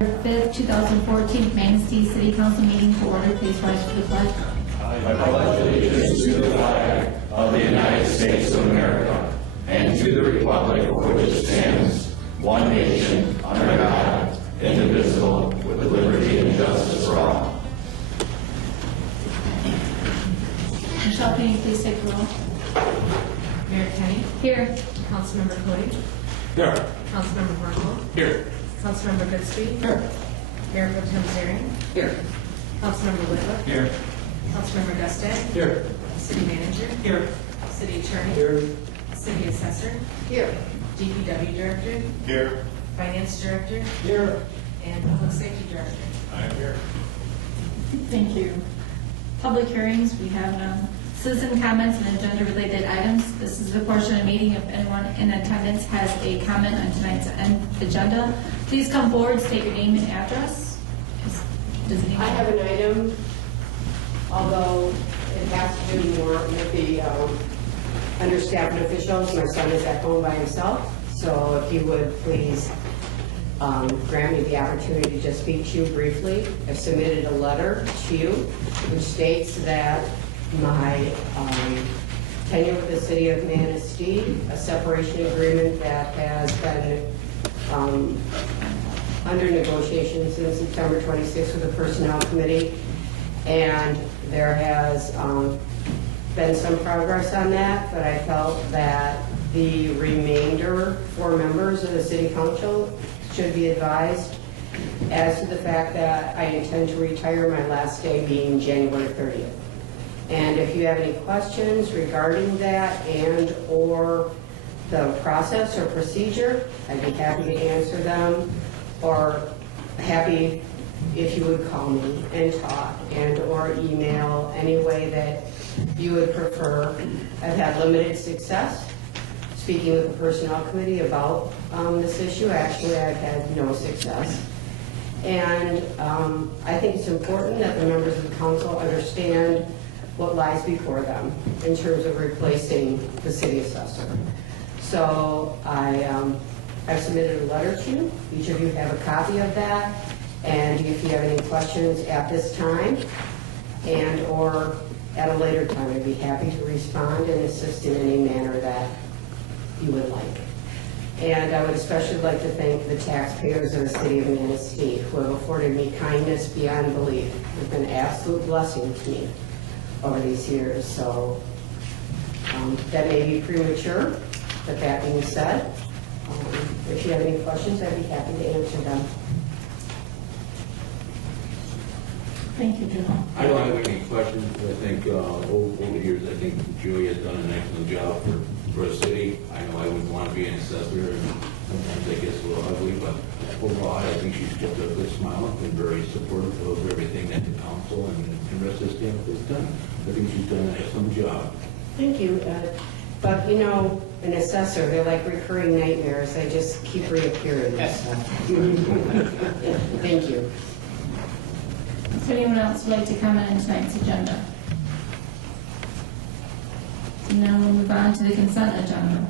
5th, 2014, Manistee City Council meeting to order. Please rise for the pledge. I pledge allegiance to the flag of the United States of America and to the republic for which it stands, one nation, under God, indivisible, with liberty and justice for all. Michelle, can you please take the roll? Mayor Kenny. Here. Councilmember Cody. Here. Councilmember Markle. Here. Councilmember Goodspeed. Here. Mayor Pro Tem Zarian. Here. Councilmember Whitlock. Here. Councilmember Gustad. Here. City Manager. Here. City Attorney. Here. City Assessor. Here. DPW Director. Here. Finance Director. Here. And Public Safety Director. I'm here. Thank you. Public hearings, we have none. Citizen comments and agenda-related items. This is the portion of the meeting. If anyone in attendance has a comment on tonight's agenda, please come forward, state your name and address. I have an item, although it has to do more with the understaffed officials. My son is at home by himself, so if you would please grant me the opportunity to just speak to you briefly. I've submitted a letter to you which states that my tenure with the city of Manistee, a separation agreement that has been under negotiation since September 26th with the Personnel Committee, and there has been some progress on that, but I felt that the remainder 4 members of the City Council should be advised as to the fact that I intend to retire, my last day being January 30th. And if you have any questions regarding that and or the process or procedure, I'd be happy to answer them, or happy if you would call me and talk and or email any way that you would prefer. I've had limited success speaking with the Personnel Committee about this issue. Actually, I've had no success. And I think it's important that the members of the council understand what lies before them in terms of replacing the city assessor. So I've submitted a letter to you. Each of you have a copy of that. And if you have any questions at this time and or at a later time, I'd be happy to respond and assist in any manner that you would like. And I would especially like to thank the taxpayers of the city of Manistee who have afforded me kindness beyond belief. It's been an absolute blessing to me over these years. So that may be premature, but that being said, if you have any questions, I'd be happy to answer them. Thank you, Joe. I don't have any questions. I think over the years, I think Julie has done an excellent job for a city. I know I wouldn't want to be an assessor, and sometimes that gets a little ugly, but overall, I think she's kept a good smile and been very supportive of everything that the council and the rest of the staff has done. I think she's done an excellent job. Thank you. But you know, an assessor, they're like recurring nightmares. They just keep reappearing. So. Thank you. Is there anyone else who would like to comment on tonight's agenda? Now we'll move on to the consent agenda.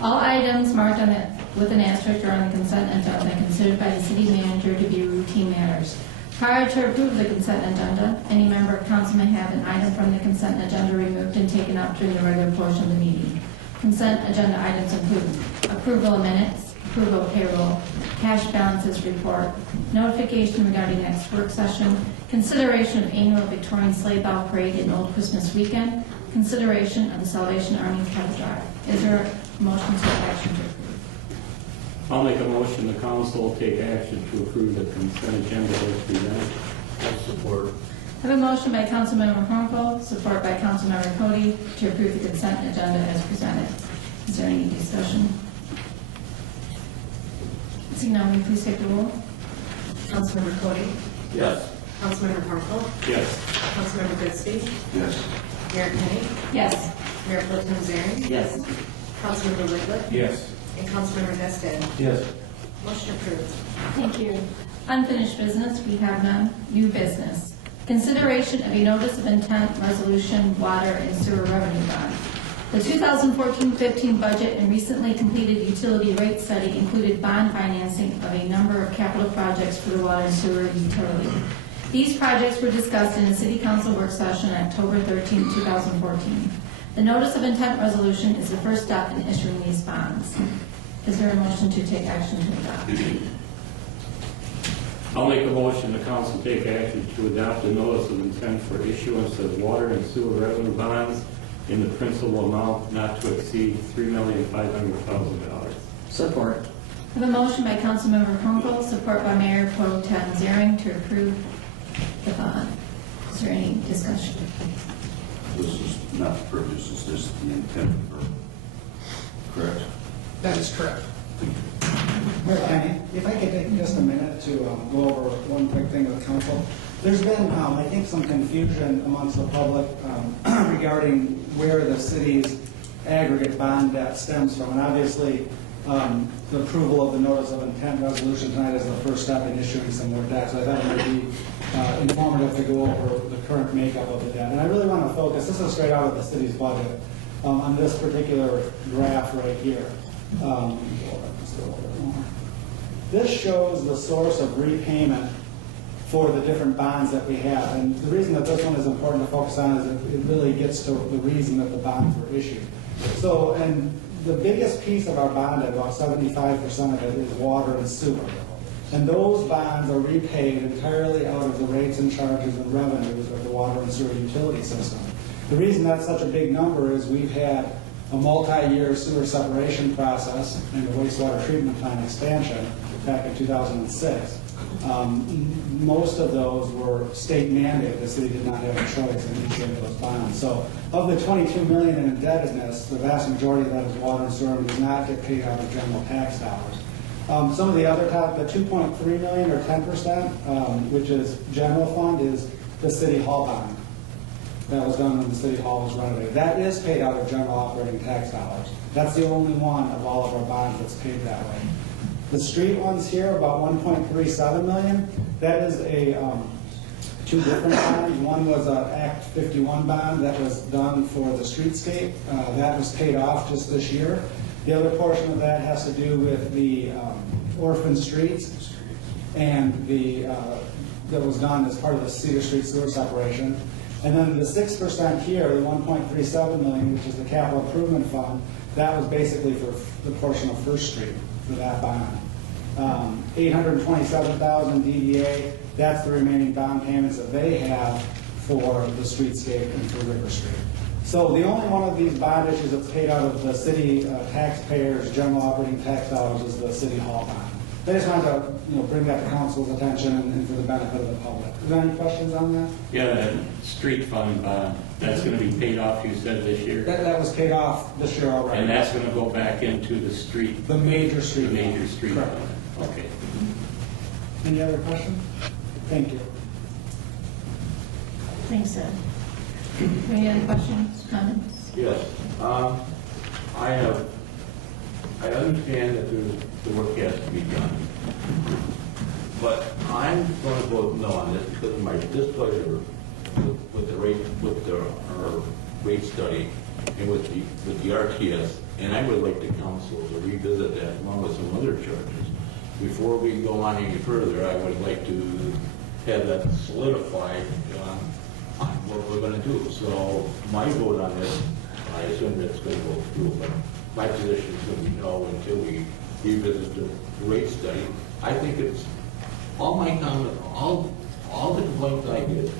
All items marked on it with an asterisk are on the consent agenda considered by the city manager to be routine matters. Prior to approve the consent agenda, any member of council may have an item from the consent agenda removed and taken up during the regular portion of the meeting. Consent agenda items include approval of minutes, approval of payroll, cash balances report, notification regarding next work session, consideration of annual Victorian Sleigh Bell Parade and Old Christmas Weekend, consideration of the Salvation Army Cattle Drive. Is there a motion to take action to approve? I'll make a motion the council take action to approve the consent agenda as presented. I support. I have a motion by Councilmember Hornfeld, support by Councilmember Cody to approve the consent agenda as presented. Is there any discussion? Seeing none, will you please take the roll? Councilmember Cody. Yes. Councilmember Markle. Yes. Councilmember Goodspeed. Yes. Mayor Kenny. Yes. Mayor Pro Tem Zarian. Yes. Councilmember Whitlock. Yes. And Councilmember Gustad. Yes. Motion approved. Thank you. Unfinished business, we have none. New business. Consideration of a notice of intent resolution water and sewer revenue bond. The 2014-15 budget and recently completed utility rate study included bond financing of a number of capital projects for the water and sewer utility. These projects were discussed in a City Council work session on October 13, 2014. The notice of intent resolution is the first step in issuing these bonds. Is there a motion to take action to adopt? I'll make a motion the council take action to adopt a notice of intent for issuance of water and sewer revenue bonds in the principal amount not to exceed $3,500,000. Support. I have a motion by Councilmember Kunkel, support by Mayor Pro Tem Zering to approve the bond. Is there any discussion? This is not the purchase, it's just the intent for, correct? That is correct. If I could take just a minute to go over one quick thing with council. There's been, I think, some confusion amongst the public regarding where the city's aggregate bond debt stems from. And obviously, the approval of the notice of intent resolution tonight is the first step in issuing some more debt. So I thought it might be informative to go over the current makeup of the debt. And I really want to focus, this is straight out of the city's budget, on this particular graph right here. This shows the source of repayment for the different bonds that we have. And the reason that this one is important to focus on is it really gets to the reason that the bonds were issued. So, and the biggest piece of our bond, about 75% of it, is water and sewer. And those bonds are repaid entirely out of the rates and charges and revenues of the water and sewer utility system. The reason that's such a big number is we've had a multi-year sewer separation process and a wastewater treatment plant expansion back in 2006. Most of those were state mandated. The city did not have a choice in issuing those bonds. So of the $22 million in indebtedness, the vast majority of that is water and sewer and does not get paid out of general tax dollars. Some of the other the $2.3 million or 10%, which is general fund, is the city hall bond. That was done when the city hall was renovated. That is paid out of general operating tax dollars. That's the only one of all of our bonds that's paid that way. The street ones here, about $1.37 million. That is two different bonds. One was an Act 51 bond that was done for the streetscape. That was paid off just this year. The other portion of that has to do with the orphan streets and that was done as part of the Cedar Street sewer separation. And then the 6% here, the $1.37 million, which is the capital improvement fund, that was basically for the portion of First Street for that bond. $827,000 DDA, that's the remaining bond payments that they have for the streetscape and for River Street. So the only one of these bond issues that's paid out of the city taxpayers' general operating tax dollars is the city hall bond. I just wanted to bring that to council's attention and for the benefit of the public. Is there any questions on that? Yeah, that street fund bond, that's going to be paid off, you said, this year? That was paid off this year already. And that's going to go back into the street? The major street. The major street Correct. fund. Okay. Any other questions? Thank you. Thanks, Ed. Any other questions, comments? Yes. I understand that the work has to be done. But I'm going to vote no on this because of my displeasure with our rate study and with the RTS. And I would like the council to revisit that along with some other charges. Before we go on any further, I would like to have that solidified on what we're going to do. So my vote on this, I assume that's going to go through, but my position is going to be no until we revisit the rate study. I think it's all my comment, all the complaints I get is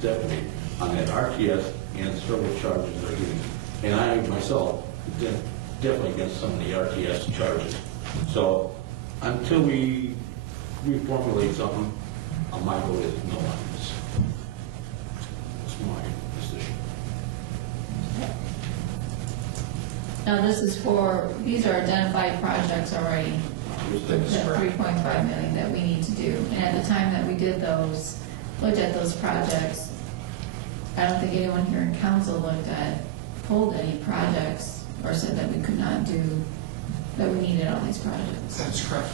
definitely on that RTS and several charges they're getting. And I myself definitely against some of the RTS charges. So until we reformulate something, my vote is no on this. That's my decision. Now, these are identified projects already, the 3.5 million that we need to do. And at the time that we did those, looked at those projects, I don't think anyone here in council pulled any projects or said that we could not do, that we needed all these projects. That's correct.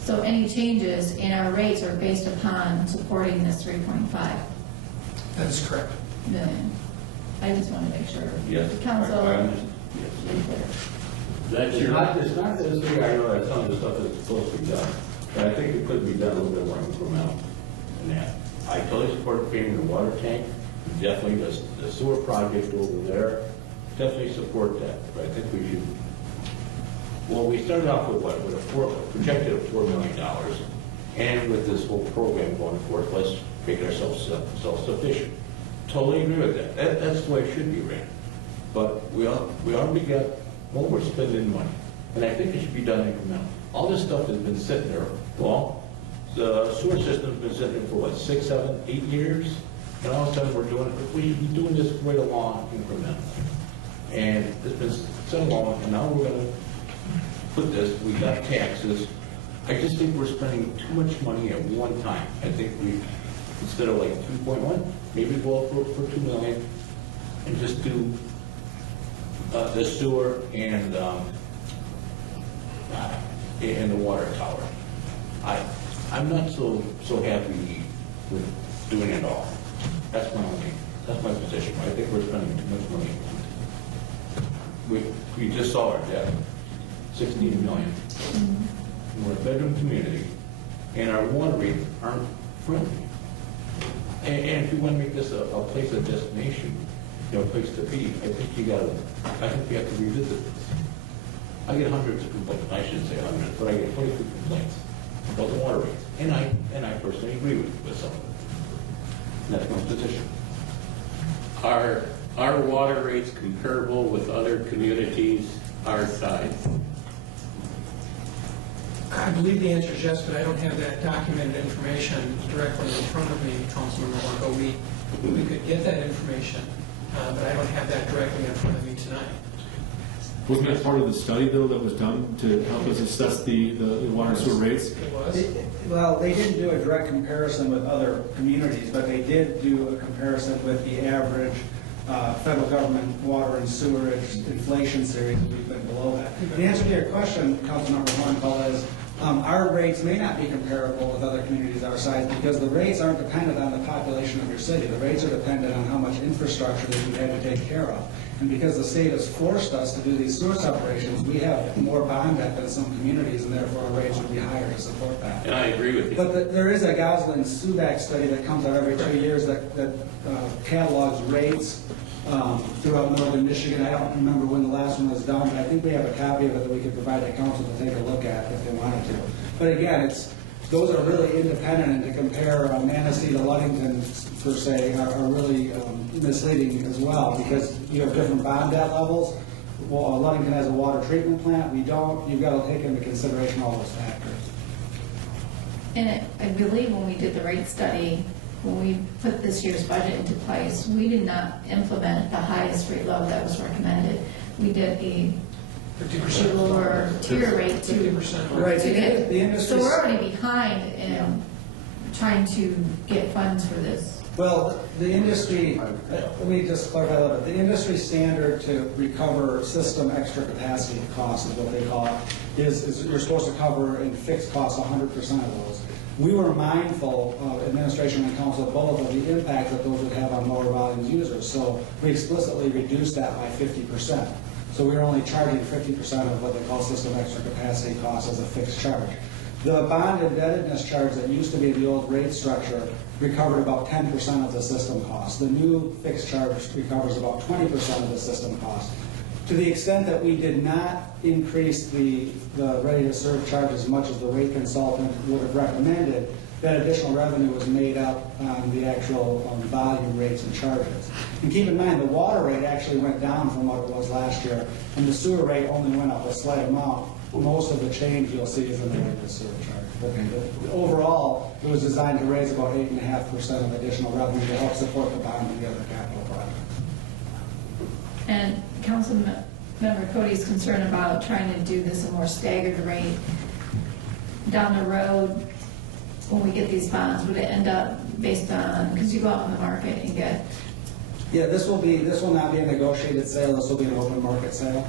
So any changes in our rates are based upon supporting this 3.5 That is correct. million. I just want to make sure. Yes. The council. I understand. That's It's your, not necessarily, I know that's some of the stuff that's supposed to be done, but I think it could be done a little bit more incremental than that. I totally support paying the water tank, definitely the sewer project over there, definitely support that, but I think we should, well, we started off with what, with projected of $4 million, and with this whole program going forth, let's make ourselves self-sufficient. Totally agree with that. That's the way it should be ran. But we already got, well, we're spending money, and I think it should be done incremental. All this stuff has been sitting there, well, the sewer system's been sitting there for what, 6, 7, 8 years? And all of a sudden we're doing it, we should be doing this right along incrementally. And it's been sitting along, and now we're gonna put this, we got taxes. I just think we're spending too much money at one time. I think we, instead of like 2.1, maybe go for 2 million and just do the sewer and the water tower. I'm not so happy with doing it all. That's my position. I think we're spending too much money. We just saw our debt, 16 million. We're a bedroom community, and our water rates aren't friendly. And if you want to make this a place of destination, a place to be, I think we have to revisit this. I get hundreds of complaints, I shouldn't say hundreds, but I get 22 complaints about the water rates. And I personally agree with some of it. And that's my position. are water rates comparable with other communities our size? I believe the answer is yes, but I don't have that documented information directly in front of me, Councilmember Blanco. We could get that information, but I don't have that directly in front of me tonight. Wasn't that part of the study, though, that was done to help us assess the water and sewer rates? It was? Well, they didn't do a direct comparison with other communities, but they did do a comparison with the average federal government water and sewerage inflation series. We've been below that. The answer to your question, Councilmember Hornfeld, is our rates may not be comparable with other communities our size because the rates aren't dependent on the population of your city. The rates are dependent on how much infrastructure that you had to take care of. And because the state has forced us to do these sewer separations, we have more bond debt than some communities, and therefore our rates would be higher to support that. And I agree with you. But there is a Goslin-Subac study that comes out every 2 years that catalogs rates throughout northern Michigan. I don't remember when the last one was done, but I think we have a copy of it that we could provide the council to take a look at if they wanted to. But again, those are really independent, and to compare Manistee to Ludington, per se, are really misleading as well, because you have different bond debt levels. Well, Ludington has a water treatment plant, we don't. You've got to take into consideration all those factors. And I believe when we did the rate study, when we put this year's budget into place, we did not implement the highest rate level that was recommended. We did a 50%. lower tier rate to 50%. Right, to get, the industry. so we're already behind in trying to get funds for this. Well, the industry, let me just clarify a little bit. The industry standard to recover system extra capacity costs is what they call it, is you're supposed to cover in fixed costs 100% of those. We were mindful, administration and council both, of the impact that those would have on lower volumes users. So we explicitly reduced that by 50%. So we were only charging 50% of what they call system extra capacity costs as a fixed charge. The bond indebtedness charge that used to be the old rate structure recovered about 10% of the system cost. The new fixed charge recovers about 20% of the system cost. To the extent that we did not increase the ready-to-serve charge as much as the rate consultant would have recommended, that additional revenue was made up on the actual volume rates and charges. And keep in mind, the water rate actually went down from what it was last year, and the sewer rate only went up a slight amount. Most of the change you'll see is in the ready-to-serve charge. But overall, it was designed to raise about 8.5% of additional revenue to help support the bond and the other capital projects. And Councilmember Cody's concerned about trying to do this a more staggered rate down the road. When we get these bonds, would it end up based on, because you go out in the market and get? Yeah, this will not be a negotiated sale. This will be an open market sale.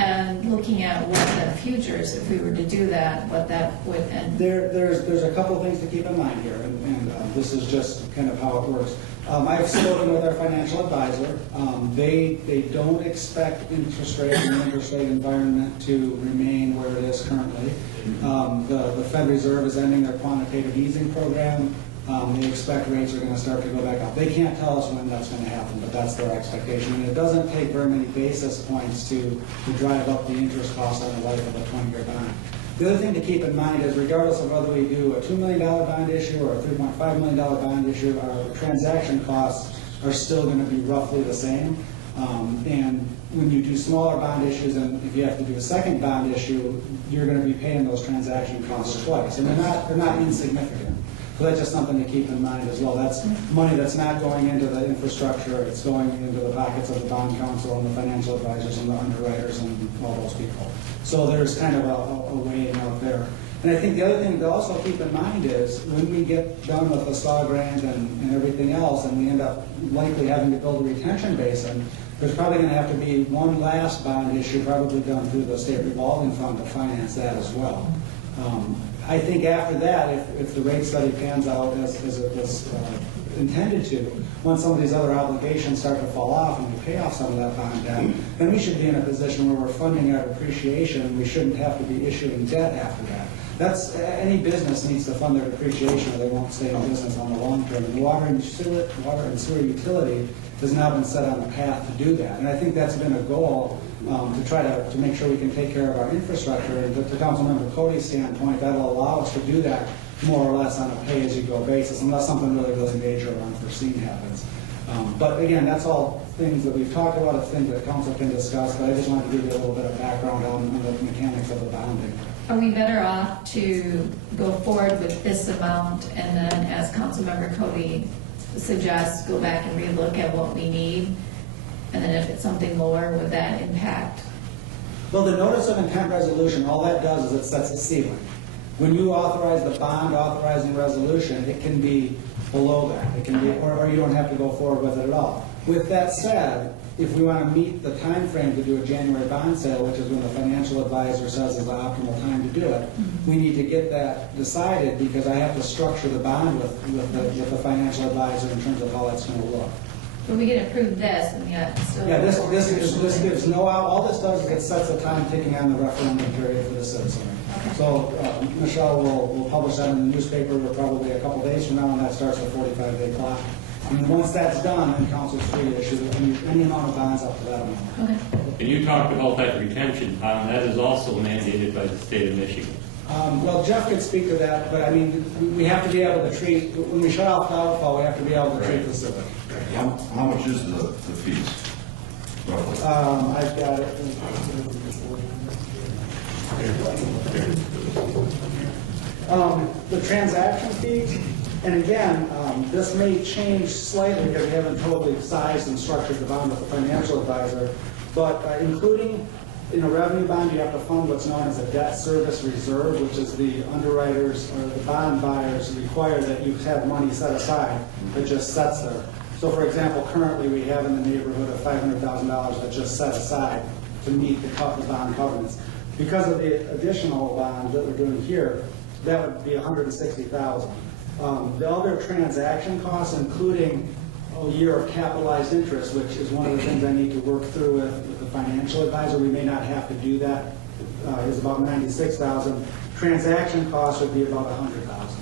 And looking at what the futures, if we were to do that, what that would end. There's a couple of things to keep in mind here, and this is just kind of how it works. I've spoken with our financial advisor. They don't expect interest rate and the interest rate environment to remain where it is currently. The Fed Reserve is ending their quantitative easing program. They expect rates are going to start to go back up. They can't tell us when that's going to happen, but that's their expectation. And it doesn't take very many basis points to drive up the interest cost on the life of a 20-year bond. The other thing to keep in mind is regardless of whether we do a $2 million bond issue or a $3.5 million bond issue, our transaction costs are still going to be roughly the same. And when you do smaller bond issues, and if you have to do a second bond issue, you're going to be paying those transaction costs twice. And they're not insignificant. So that's just something to keep in mind as well. That's money that's not going into the infrastructure, it's going into the pockets of the bond council and the financial advisors and the underwriters and all those people. So there's kind of a weighing out there. And I think the other thing to also keep in mind is when we get done with the SAW grant and everything else, and we end up likely having to build a retention basin, there's probably going to have to be one last bond issue, probably done through the state revolving fund to finance that as well. I think after that, if the rate study pans out as it was intended to, once some of these other obligations start to fall off and we pay off some of that bond debt, then we should be in a position where we're funding our depreciation and we shouldn't have to be issuing debt after that. Any business needs to fund their depreciation or they won't stay in business on the long term. And the water and sewer utility has now been set on a path to do that. And I think that's been a goal to try to make sure we can take care of our infrastructure. And to Councilmember Cody's standpoint, that'll allow us to do that more or less on a pay-as-you-go basis, unless something really, really major or unforeseen happens. But again, that's all things that we've talked about, it's things that council can discuss, but I just wanted to give you a little bit of background on the mechanics of the bonding. Are we better off to go forward with this amount and then, as Councilmember Cody suggests, go back and relook at what we need? And then if it's something lower, would that impact? Well, the notice of intent resolution, all that does is it sets a ceiling. When you authorize the bond authorizing resolution, it can be below that. It can be, or you don't have to go forward with it at all. With that said, if we want to meet the time frame to do a January bond sale, which is when the financial advisor says is the optimal time to do it, we need to get that decided because I have to structure the bond with the financial advisor in terms of how that's going to look. But we can approve this and yet still. Yeah, this gives no, all this does is it sets a time ticking on the referendum period for the citizenry. Okay. So Michelle will publish that in the newspaper probably a couple days from now, and that starts a 45-day clock. And once that's done, then council's free to issue any amount of bonds up to that amount. Okay. And you talked about that retention bond, that is also mandated by the state of Michigan. Well, Jeff could speak to that, but I mean, we have to be able to treat, when we shut off the outfall, we have to be able to treat the civic. How much is the fees? Roughly? I've got it. The transaction fees, and again, this may change slightly because we haven't totally sized and structured the bond with the financial advisor, but including in a revenue bond, you have to fund what's known as a debt service reserve, which is the underwriters or the bond buyers require that you have money set aside that just sets there. So for example, currently we have in the neighborhood of $500,000 that's just set aside to meet the bond covenants. Because of the additional bond that we're doing here, that would be $160,000. The other transaction costs, including a year of capitalized interest, which is one of the things I need to work through with the financial advisor. We may not have to do that. Is about $96,000. Transaction costs would be about $100,000.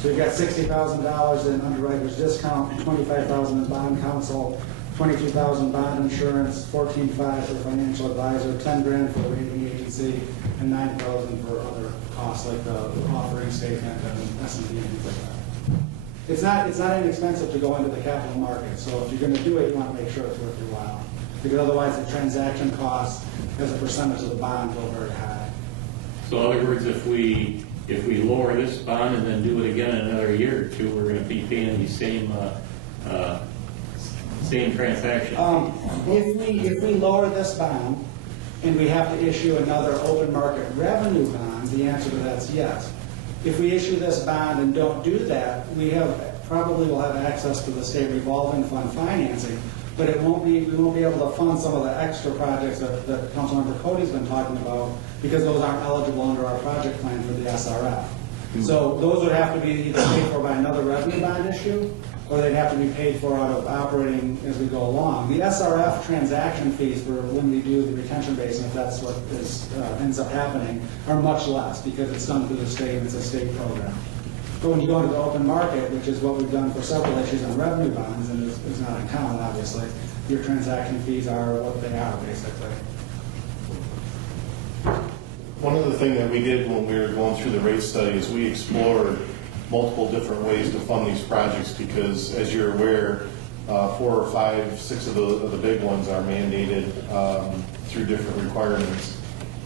So you've got $60,000 in underwriter's discount, $25,000 in bond counsel, $22,000 bond insurance, $14,500 for financial advisor, $10,000 for rating agency, and $9,000 for other costs like the offering statement and S&P and things like that. It's not inexpensive to go into the capital market, so if you're going to do it, you want to make sure it's worth your while. Because otherwise the transaction costs as a percentage of the bond go very high. So in other words, if we lower this bond and then do it again in another year or two, we're going to be paying the same transaction. If we lower this bond and we have to issue another open market revenue bond, the answer to that's yes. If we issue this bond and don't do that, we probably will have access to the state revolving fund financing, but we won't be able to fund some of the extra projects that Councilmember Cody's been talking about, because those aren't eligible under our project plan for the SRF. So those would have to be either paid for by another revenue bond issue, or they'd have to be paid for out of operating as we go along. The SRF transaction fees for when we do the retention basin, if that's what ends up happening, are much less, because it's done through the state and it's a state program. But when you go into the open market, which is what we've done for several issues on revenue bonds, and is not uncommon, obviously, your transaction fees are what they are, basically. One of the things that we did when we were going through the rate study is we explored multiple different ways to fund these projects, because as you're aware, 4 or 5, 6 of the big ones are mandated through different requirements.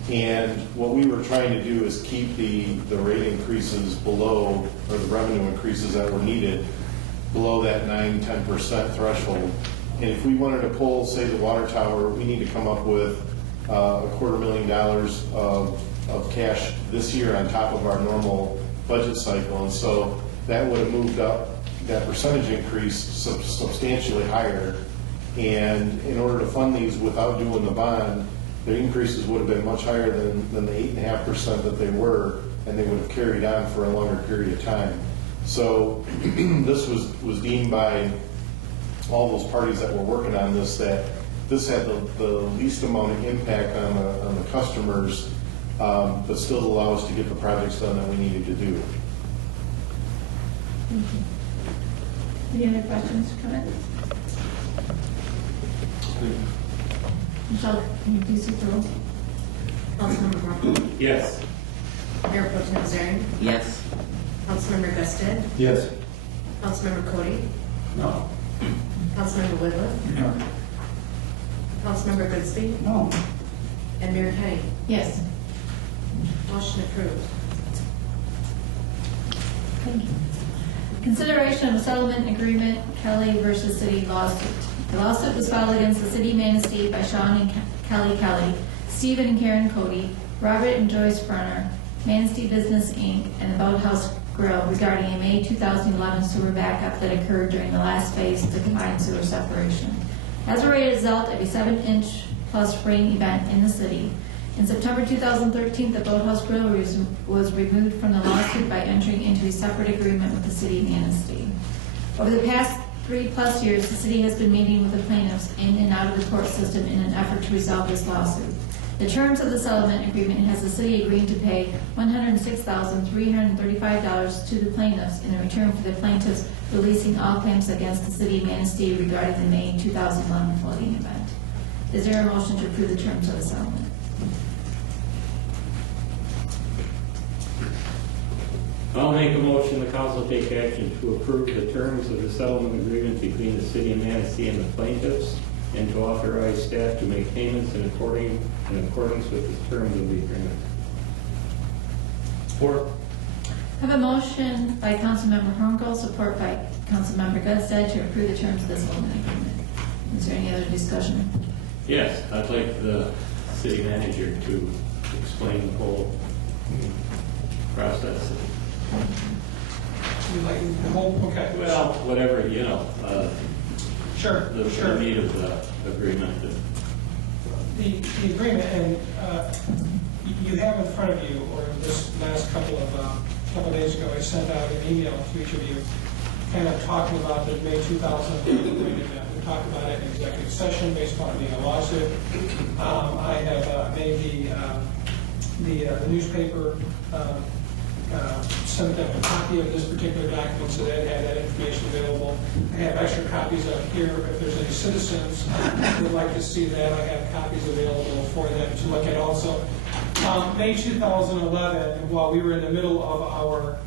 And what we were trying to do is keep the rate increases below, or the revenue increases that were needed, below that 9-10% threshold. And if we wanted to pull, say, the water tower, we need to come up with $250,000 of cash this year on top of our normal budget cycle. And so that would have moved up that percentage increase substantially higher. And in order to fund these without doing the bond, the increases would have been much higher than the 8.5% that they were, and they would have carried on for a longer period of time. So this was deemed by all those parties that were working on this that this had the least amount of impact on the customers, but still allow us to get the projects done that we needed to do. Thank you. Any other questions or comments? Michelle, can you please take the roll? Councilmember Morocco? Yes. Mayor Pro Tem Zering? Yes. Councilmember Gusted? Yes. Councilmember Cody? No. Councilmember Whitliff? No. Councilmember Goodspeed? No. And Mayor Kenny? Yes. Motion approved. Thank you. Consideration of a settlement agreement, Kelly versus City lawsuit. The lawsuit was filed against the City of Manistee by Sean and Kelly, Stephen and Karen Cody, Robert and Joyce Brenner, Manistee Business Inc., and the Boathouse Grill regarding a May 2011 sewer backup that occurred during the last phase of the combined sewer separation. As a result of a 7-inch plus rain event in the city, in September 2013, the Boathouse Grill was removed from the lawsuit by entering into a separate agreement with the City of Manistee. Over the past 3+ years, the city has been meeting with the plaintiffs in and out of the court system in an effort to resolve this lawsuit. The terms of the settlement agreement has the city agreeing to pay $106,335 to the plaintiffs in return for the plaintiffs releasing all claims against the City of Manistee regarding the May 2011 flooding event. Is there a motion to approve the terms of the settlement? I'll make a motion the council take action to approve the terms of the settlement agreement between the City of Manistee and the plaintiffs, and to authorize staff to make payments in accordance with the terms of the agreement. Support. I have a motion by Councilmember Hornko, support by Councilmember Gusted to approve the terms of the settlement agreement. Is there any other discussion? Yes, I'd like the city manager to explain the whole process. You like the whole, okay. Well, whatever, Sure, the sure. meat of the agreement. The agreement, and you have in front of you, or this last couple of days ago, I sent out an email to each of you, kind of talking about the May 2011 agreement. We talked about it in executive session based upon it being a lawsuit. I have made the newspaper sent them a copy of this particular document so they had that information available. I have extra copies up here. If there's any citizens who would like to see that, I have copies available for them to look at also. May 2011, while we were in the middle of our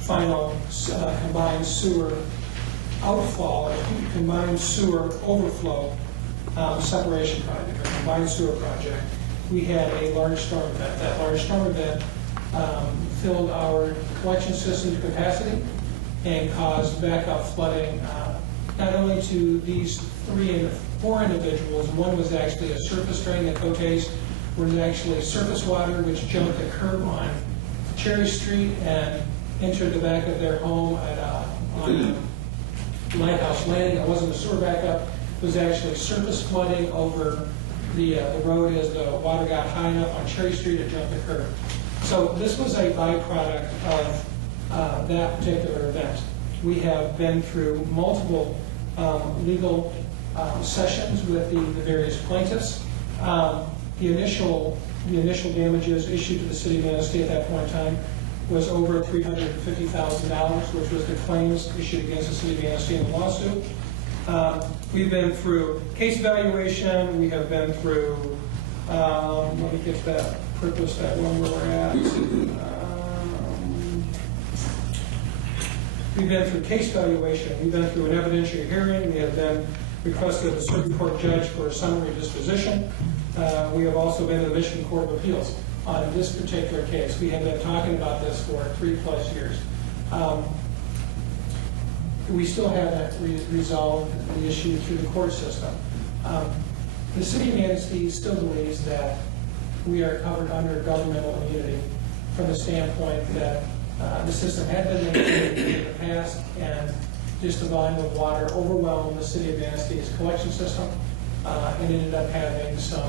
final combined sewer outfall, combined sewer overflow separation project, a combined sewer project, we had a large storm event. That large storm event filled our collection system to capacity and caused backup flooding, not only to these 4 individuals. One was actually a surface drain, the Cotes was actually surface water which jumped the curb on Cherry Street and entered the back of their home on Lighthouse Landing. It wasn't a sewer backup, was actually surface flooding over the road as the water got high enough on Cherry Street to jump the curb. So this was a byproduct of that particular event. We have been through multiple legal sessions with the various plaintiffs. The initial damages issued to the city of Manistee at that point in time was over $350,000, which was the claims issued against the city of Manistee in the lawsuit. We've been through case evaluation. We have been through, let me get that purpose, that one where we're at. We've been through case evaluation. We've been through an evidentiary hearing. We have then requested a circuit court judge for a summary disposition. We have also been to the Michigan Court of Appeals on this particular case. We have been talking about this for 3+ years. We still haven't resolved the issue through the court system. The city of Manistee still believes that we are covered under governmental immunity from the standpoint that the system had been maintained in the past, and just the volume of water overwhelmed the city of Manistee's collection system and ended up having some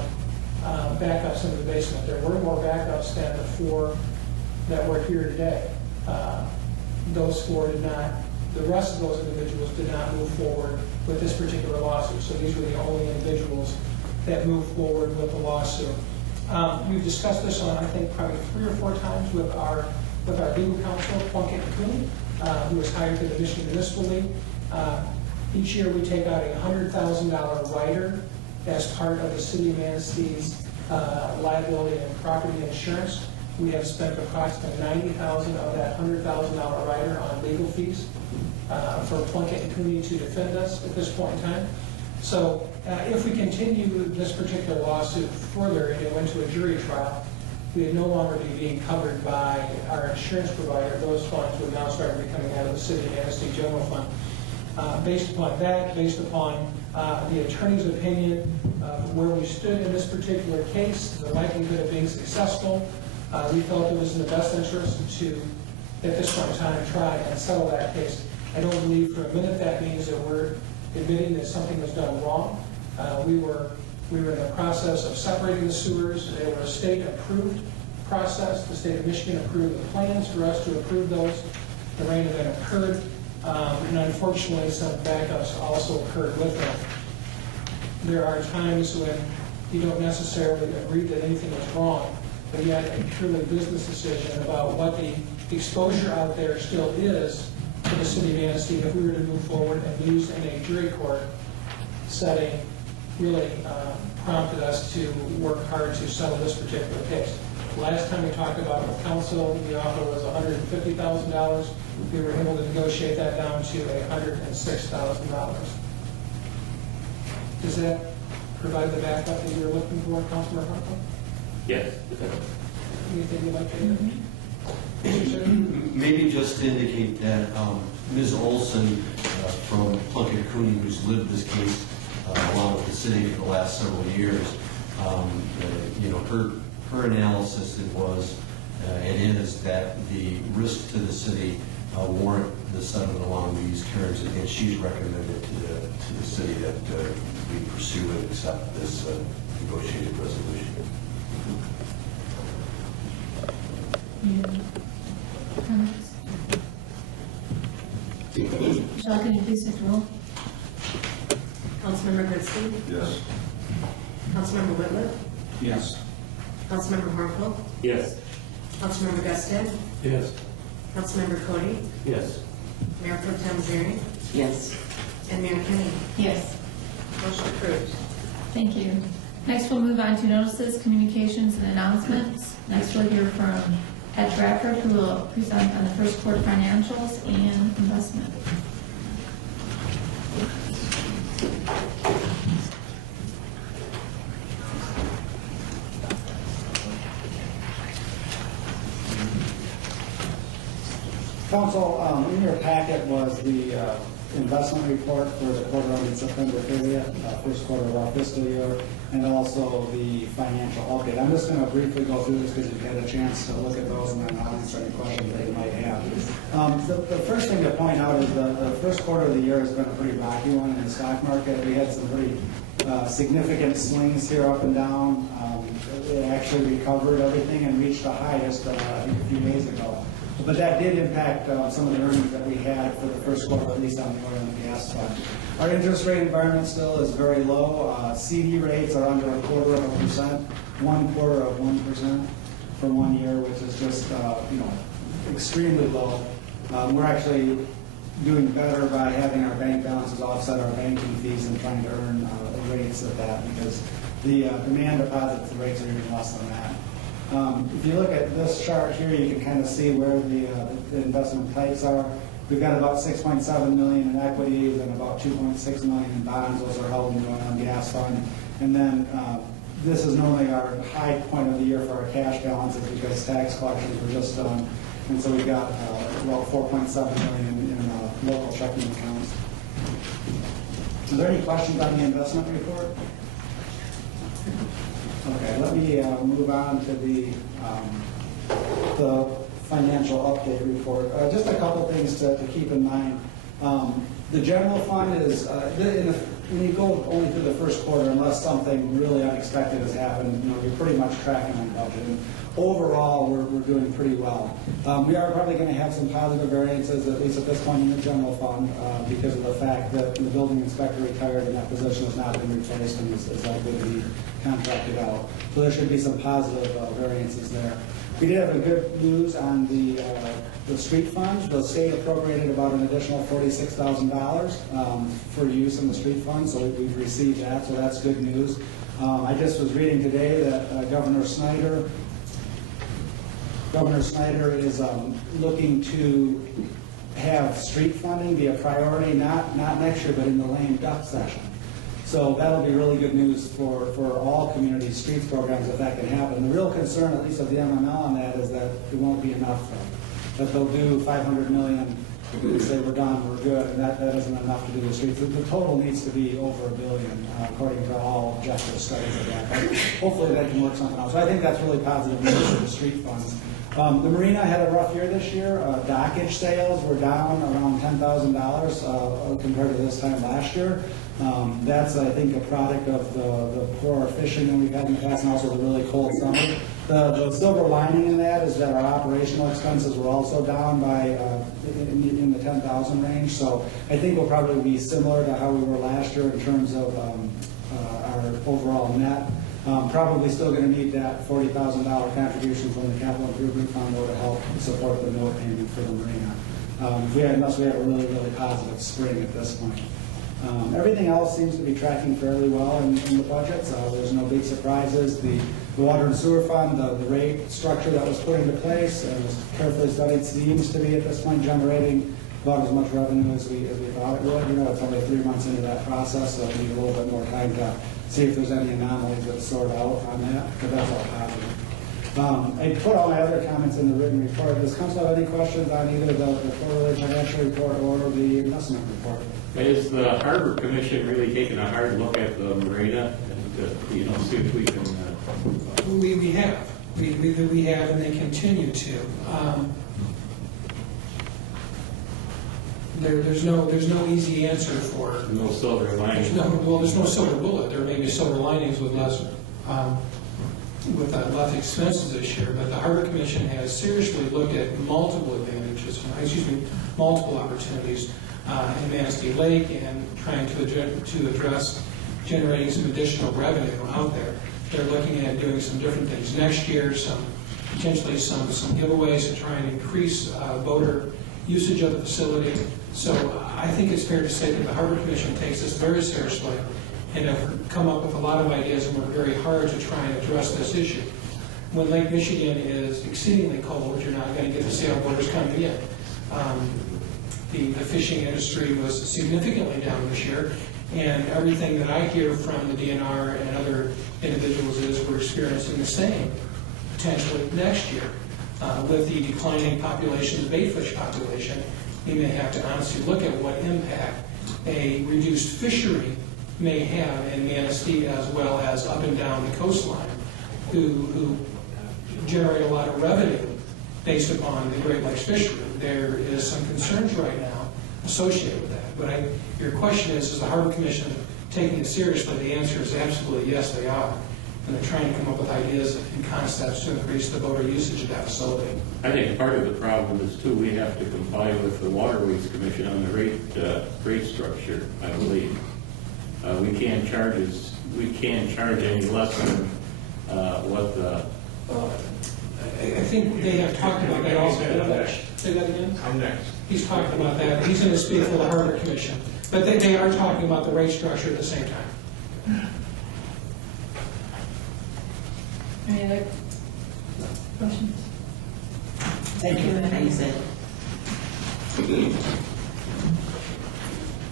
backups in the basement. There were more backups than the 4 that were here today. Those 4 did not, the rest of those individuals did not move forward with this particular lawsuit. So these were the only individuals that moved forward with the lawsuit. We've discussed this on, I think, probably 3 or 4 times with our legal counsel, Plunkett & Cooney, who was hired through the Michigan Municipal League. Each year we take out a $100,000 rider as part of the city of Manistee's liability and property insurance. We have spent approximately $90,000 of that $100,000 rider on legal fees for Plunkett & Cooney to defend us at this point in time. So if we continue this particular lawsuit further and it went to a jury trial, we would no longer be being covered by our insurance provider. Those funds would now start becoming out of the city of Manistee General Fund. Based upon that, based upon the attorney's opinion of where we stood in this particular case, the likelihood of being successful, we felt it was in the best interest to, at this point in time, try and settle that case. I don't believe for a minute that means that we're admitting that something was done wrong. We were in the process of separating the sewers. They were a state-approved process. The state of Michigan approved the plans for us to approve those. The rain event occurred, and unfortunately some backups also occurred with them. There are times when you don't necessarily agree that anything is wrong, but yet a purely business decision about what the exposure out there still is to the city of Manistee if we were to move forward and use in a jury court setting really prompted us to work hard to settle this particular case. Last time we talked about it with council, the offer was $150,000. We were able to negotiate that down to $106,000. Does that provide the backup that you were looking for, Councilor Harper? Yes. Anything you'd like to add? Maybe just to indicate that Ms. Olson from Plunkett Cooney, who's lived this case along with the city for the last several years, her analysis it was and is that the risk to the city warrant the settlement along these terms, and she's recommended to the city that we pursue and accept this negotiated resolution. Comments? Michelle, can you please take the roll? Councilmember Goodstein? Yes. Councilmember Whitliff? Yes. Councilmember Harmful? Yes. Councilmember Gustin? Yes. Councilmember Cody? Yes. Mayor Pro Tem Zeri? Yes. And Mayor Kenny? Yes. Motion approved. Thank you. Next, we'll move on to notices, communications, and announcements. Next, we'll hear from Ed Bradford, who will present on the first quarter financials and investment. Council, in your packet was the investment report for the quarter ended September 30th, first quarter of our fiscal year, and also the financial update. I'm just going to briefly go through this because you've had a chance to look at those, and then I'll answer any questions that you might have. The first thing to point out is the first quarter of the year has been a pretty rocky one in the stock market. We had some pretty significant swings here up and down. It actually recovered everything and reached the highest, I think, a few days ago. But that did impact some of the earnings that we had for the first quarter, at least on the oil and gas fund. Our interest rate environment still is very low. CD rates are under 0.25%, 1/4% for 1 year, which is just extremely low. We're actually doing better by having our bank balances offset our banking fees and trying to earn rates at that, because the demand deposits rates are even less than that. If you look at this chart here, you can kind of see where the investment types are. We've got about $6.7 million in equities and about $2.6 million in bonds. Those are held in the oil and gas fund. And then this is normally our high point of the year for our cash balances because tax collections were just done. And so we've got about $4.7 million in local checking accounts. Are there any questions on the investment report? Okay, let me move on to the financial update report. Just a couple things to keep in mind. The general fund is, when you go only through the first quarter, unless something really unexpected has happened, you're pretty much tracking on budget. And overall, we're doing pretty well. We are probably going to have some positive variances, at least at this point in the general fund, because of the fact that the building inspector retired and that position has not been replaced and is likely to be contracted out. So there should be some positive variances there. We did have a good news on the street fund. The state appropriated about an additional $46,000 for use in the street fund, so we've received that, so that's good news. I just was reading today that Governor Snyder is looking to have street funding be a priority, not next year, but in the lame duck session. So that'll be really good news for all community streets programs if that can happen. The real concern, at least of the MML on that, is that it won't be enough for them. That they'll do $500 million, say we're done, we're good, and that isn't enough to do the streets. The total needs to be over $1 billion, according to all objective studies of that. But hopefully that can work something out. So I think that's really positive news for the street funds. The marina had a rough year this year. Dockage sales were down around $10,000 compared to this time last year. That's, I think, a product of the poor fishing that we've had in the past and also the really cold summer. The silver lining in that is that our operational expenses were also down by in the 10,000 range. So I think we'll probably be similar to how we were last year in terms of our overall net. Probably still going to need that $40,000 contribution from the capital improvement fund to help support the note payment for the marina. Unless we have a really, really positive spring at this point. Everything else seems to be tracking fairly well in the budgets. There's no big surprises. The water and sewer fund, the rate structure that was put into place and was carefully studied seems to be at this point generating about as much revenue as we thought it would. It's only 3 months into that process, so we need a little bit more time to see if there's any anomalies that sort out on that, but that's all positive. I put all my other comments in the written report. Does council have any questions on either the quarterly financial report or the investment report? Is the Harbor Commission really taking a hard look at the marina and see if we can? We have, and they continue to. There's no easy answer for. No silver lining. There's no silver bullet. There may be silver linings with less expenses this year, but the Harbor Commission has seriously looked at multiple opportunities in Manistee Lake and trying to address generating some additional revenue out there. They're looking at doing some different things next year, potentially some giveaways to try and increase boater usage of the facility. So I think it's fair to say that the Harbor Commission takes this very seriously and have come up with a lot of ideas and worked very hard to try and address this issue. When Lake Michigan is exceedingly cold, you're not going to get the sailboaters coming in. The fishing industry was significantly down this year, and everything that I hear from the DNR and other individuals is we're experiencing the same potentially next year. with the declining population, the bait fish population, we may have to honestly look at what impact a reduced fishery may have in Manistee as well as up and down the coastline, who generate a lot of revenue based upon the Great Lakes fishery. There is some concerns right now associated with that. But your question is the Harbor Commission taking it seriously? The answer is absolutely yes, they are. And they're trying to come up with ideas and concepts to increase the boater usage of that facility. I think part of the problem is too, we have to comply with the Waterways Commission on the rate structure, I believe. We can't charge any less than what the. I think they have talked about that also. Say that again? I'm next. He's talked about that. He's going to speak for the Harbor Commission. But they are talking about the rate structure at the same time. Any other questions? Thank you. Thanks, Ed.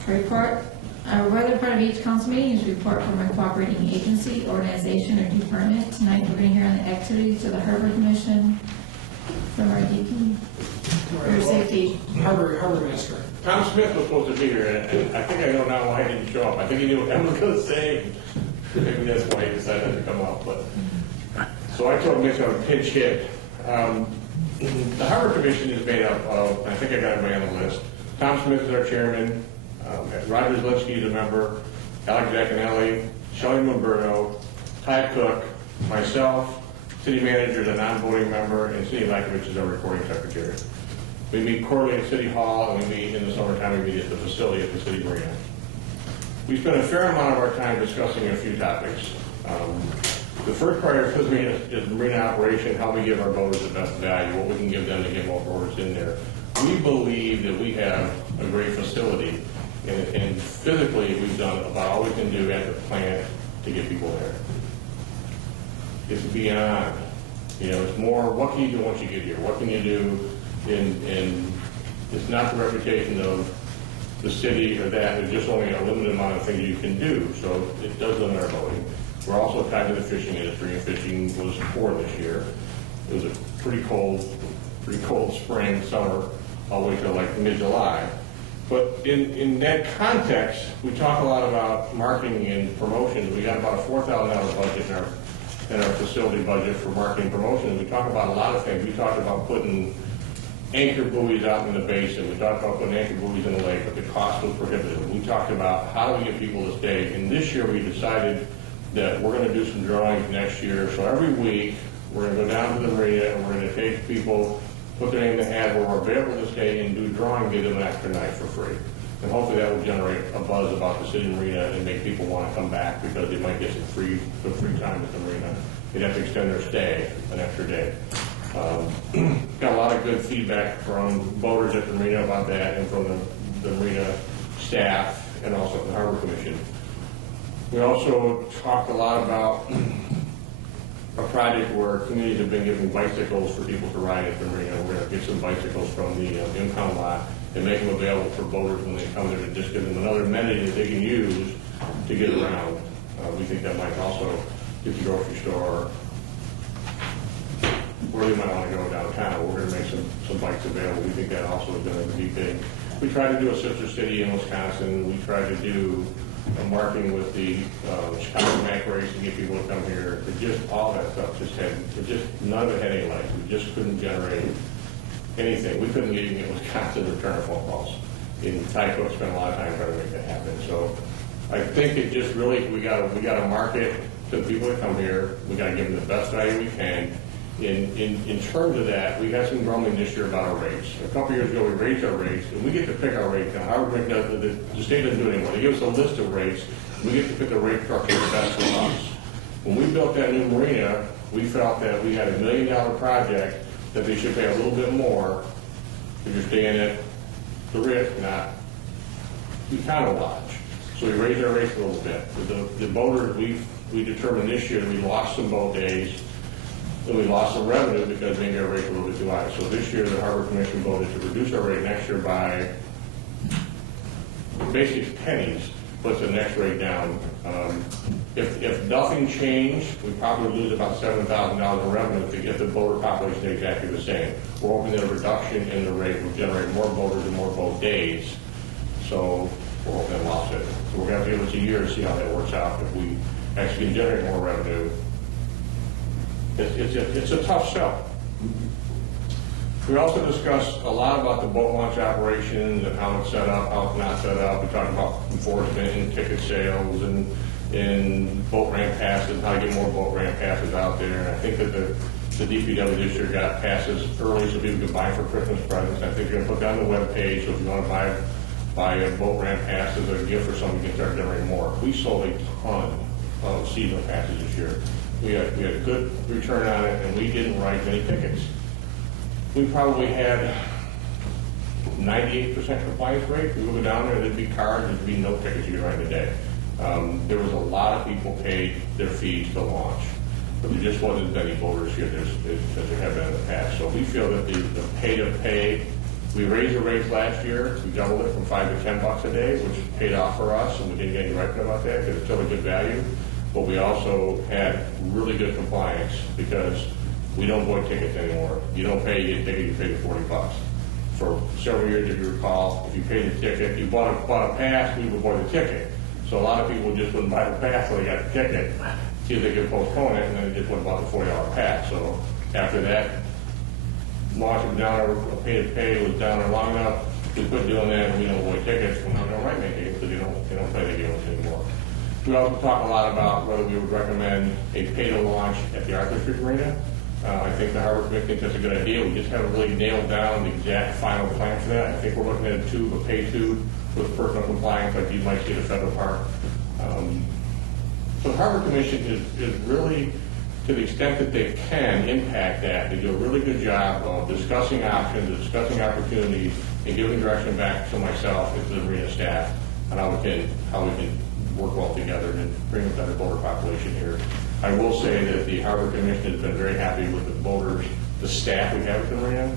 Report. A regular part of each council meeting is report from a cooperating agency, organization, or department. Tonight, we're going to hear on the activities of the Harbor Commission from our DP. Or safety. Harbor Master. Tom Smith was supposed to be here, and I think I know now why he didn't show up. I think he knew what I was going to say. Maybe that's why he decided to come up. But so I told him he's going to pinch hit. The Harbor Commission is made up of, I think I got everybody on the list. Tom Smith is our chairman. Roger Zelinsky is a member. Alex Zaccanelli, Shelley Momberto, Ty Cook, myself, city manager is a non-voting member, and City Lakovich is our recording secretary. We meet quarterly at City Hall, and we meet in the summertime, we meet at the facility at the City Marina. We spend a fair amount of our time discussing a few topics. The first priority for me is marina operation, how we give our boaters the best value, what we can give them to get more boaters in there. We believe that we have a great facility, and physically we've done about all we can do at the plant to get people there. It's beyond, it's more, what can you do once you get here? What can you do in it's not the reputation of the city or that, there's just only a limited amount of things you can do, so it does limit our boating. We're also tied to the fishing industry, and fishing was poor this year. It was a pretty cold spring, summer, all the way to like mid-July. But in that context, we talk a lot about marketing and promotions. We got about a $4,000 budget in our facility budget for marketing and promotion. We talk about a lot of things. We talked about putting anchor buoys out in the basin. We talked about putting anchor buoys in the lake, but the cost was prohibitive. We talked about how do we get people to stay. And this year we decided that we're going to do some drawings next year. So every week we're going to go down to the marina and we're going to take people, put their name in the hat where we're available to stay and do drawing, give them an extra night for free. And hopefully that will generate a buzz about the city marina and make people want to come back because they might get some free time at the marina. They'd have to extend their stay an extra day. Got a lot of good feedback from boaters at the marina about that and from the marina staff and also the Harbor Commission. We also talked a lot about a project where communities have been giving bicycles for people to ride at the marina. We're going to get some bicycles from the impound lot and make them available for boaters when they come there to just give them another amenity that they can use to get around. We think that might also get the grocery store where they might want to go downtown. We're going to make some bikes available. We think that also is going to be big. We tried to do a sister city in Wisconsin. We tried to do marketing with the Chicago Mac race to get people to come here. But just all that stuff none of it had any legs. We just couldn't generate anything. We couldn't even get Wisconsin to return phone calls. And Ty Cook spent a lot of time trying to make that happen. So I think it just really, we got to market to the people that come here. We got to give them the best value we can. In terms of that, we had some grumbling this year about our rates. A couple years ago, we raised our rates, and we get to pick our rate. Now, the state doesn't do it anymore. They give us a list of rates. We get to pick the rate structure that's best for us. When we built that new marina, we felt that we had $1 million project that they should pay a little bit more if you're staying at the Ritz, not the Econo Lodge. So we raised our rates a little bit. The boaters, we determined this year we lost some boat days. And we lost some revenue because maybe our rate was a little bit too high. So this year, the Harbor Commission voted to reduce our rate next year by basically pennies puts the next rate down. If nothing changed, we probably lose about $7,000 in revenue if the voter population is exactly the same. We're hoping that a reduction in the rate will generate more voters and more vote days. So we're hoping to offset it. So we're going to have to give us a year to see how that works out. If we actually can generate more revenue, it's a tough sell. We also discussed a lot about the boat launch operations and how it's set up, how it's not set up. We talked about enforcement and ticket sales and boat ramp passes, how to get more boat ramp passes out there. And I think that the DPW this year got passes early so people could buy for Christmas presents. I think you're going to put that on the webpage, so if you want to buy a boat ramp passes or a gift for someone, you can start generating more. We sold a ton of season passes this year. We had a good return on it, and we didn't write many tickets. We probably had 98% compliance rate. We would go down there, there'd be cards, there'd be no tickets you could write in a day. There was a lot of people paid their fees to launch, but there just wasn't as many voters here as there have been in the past. So we feel that the pay to pay, we raised the rates last year. We doubled it from $5 to $10 a day, which paid off for us, and we didn't get any griping about that because it's still a good value. But we also had really good compliance because we don't void tickets anymore. You don't pay, you get a ticket, you pay the $40. For several years, if you recall, if you paid the ticket, you bought a pass, we would void the ticket. So a lot of people just wouldn't buy the pass until they got the ticket, see if they could postpone it, and then they just wouldn't buy the $40 pass. So after that, launch was down, or pay to pay was down there long enough, we quit doing that, and we don't void tickets, and we don't write many tickets because they don't play the games anymore. We also talk a lot about whether we would recommend a pay to launch at the Arthur Street Marina. I think the Harbor Committee thinks that's a good idea. We just haven't really nailed down the exact final plan for that. I think we're looking at a pay tube with personal compliance like you might see at a federal park. So the Harbor Commission is really, to the extent that they can impact that, they do a really good job of discussing options, discussing opportunities, and giving direction back to myself and to the marina staff on how we can work well together and bring a better voter population here. I will say that the Harbor Commission has been very happy with the voters, the staff we have at the marina.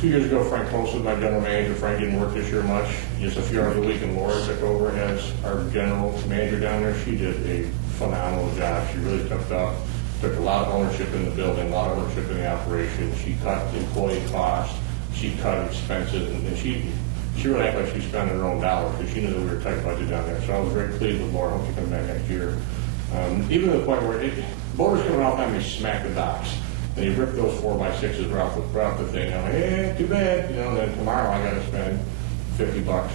2 years ago, Frank Close was my general manager. Frank didn't work this year much, just a few hours a week, and Laura took over as our general manager down there. She did a phenomenal job. She really took a lot of ownership in the building, a lot of ownership in the operation. She cut employee costs, she cut expenses, and she really acted like she spent her own dollars because she knew that we were a tight budget down there. So I was very pleased with Laura. I hope she comes back next year. Even to the point where voters coming off time, they smack the docks. And you rip those 4x6s throughout the thing. I'm like, hey, too bad. And then tomorrow I got to spend $50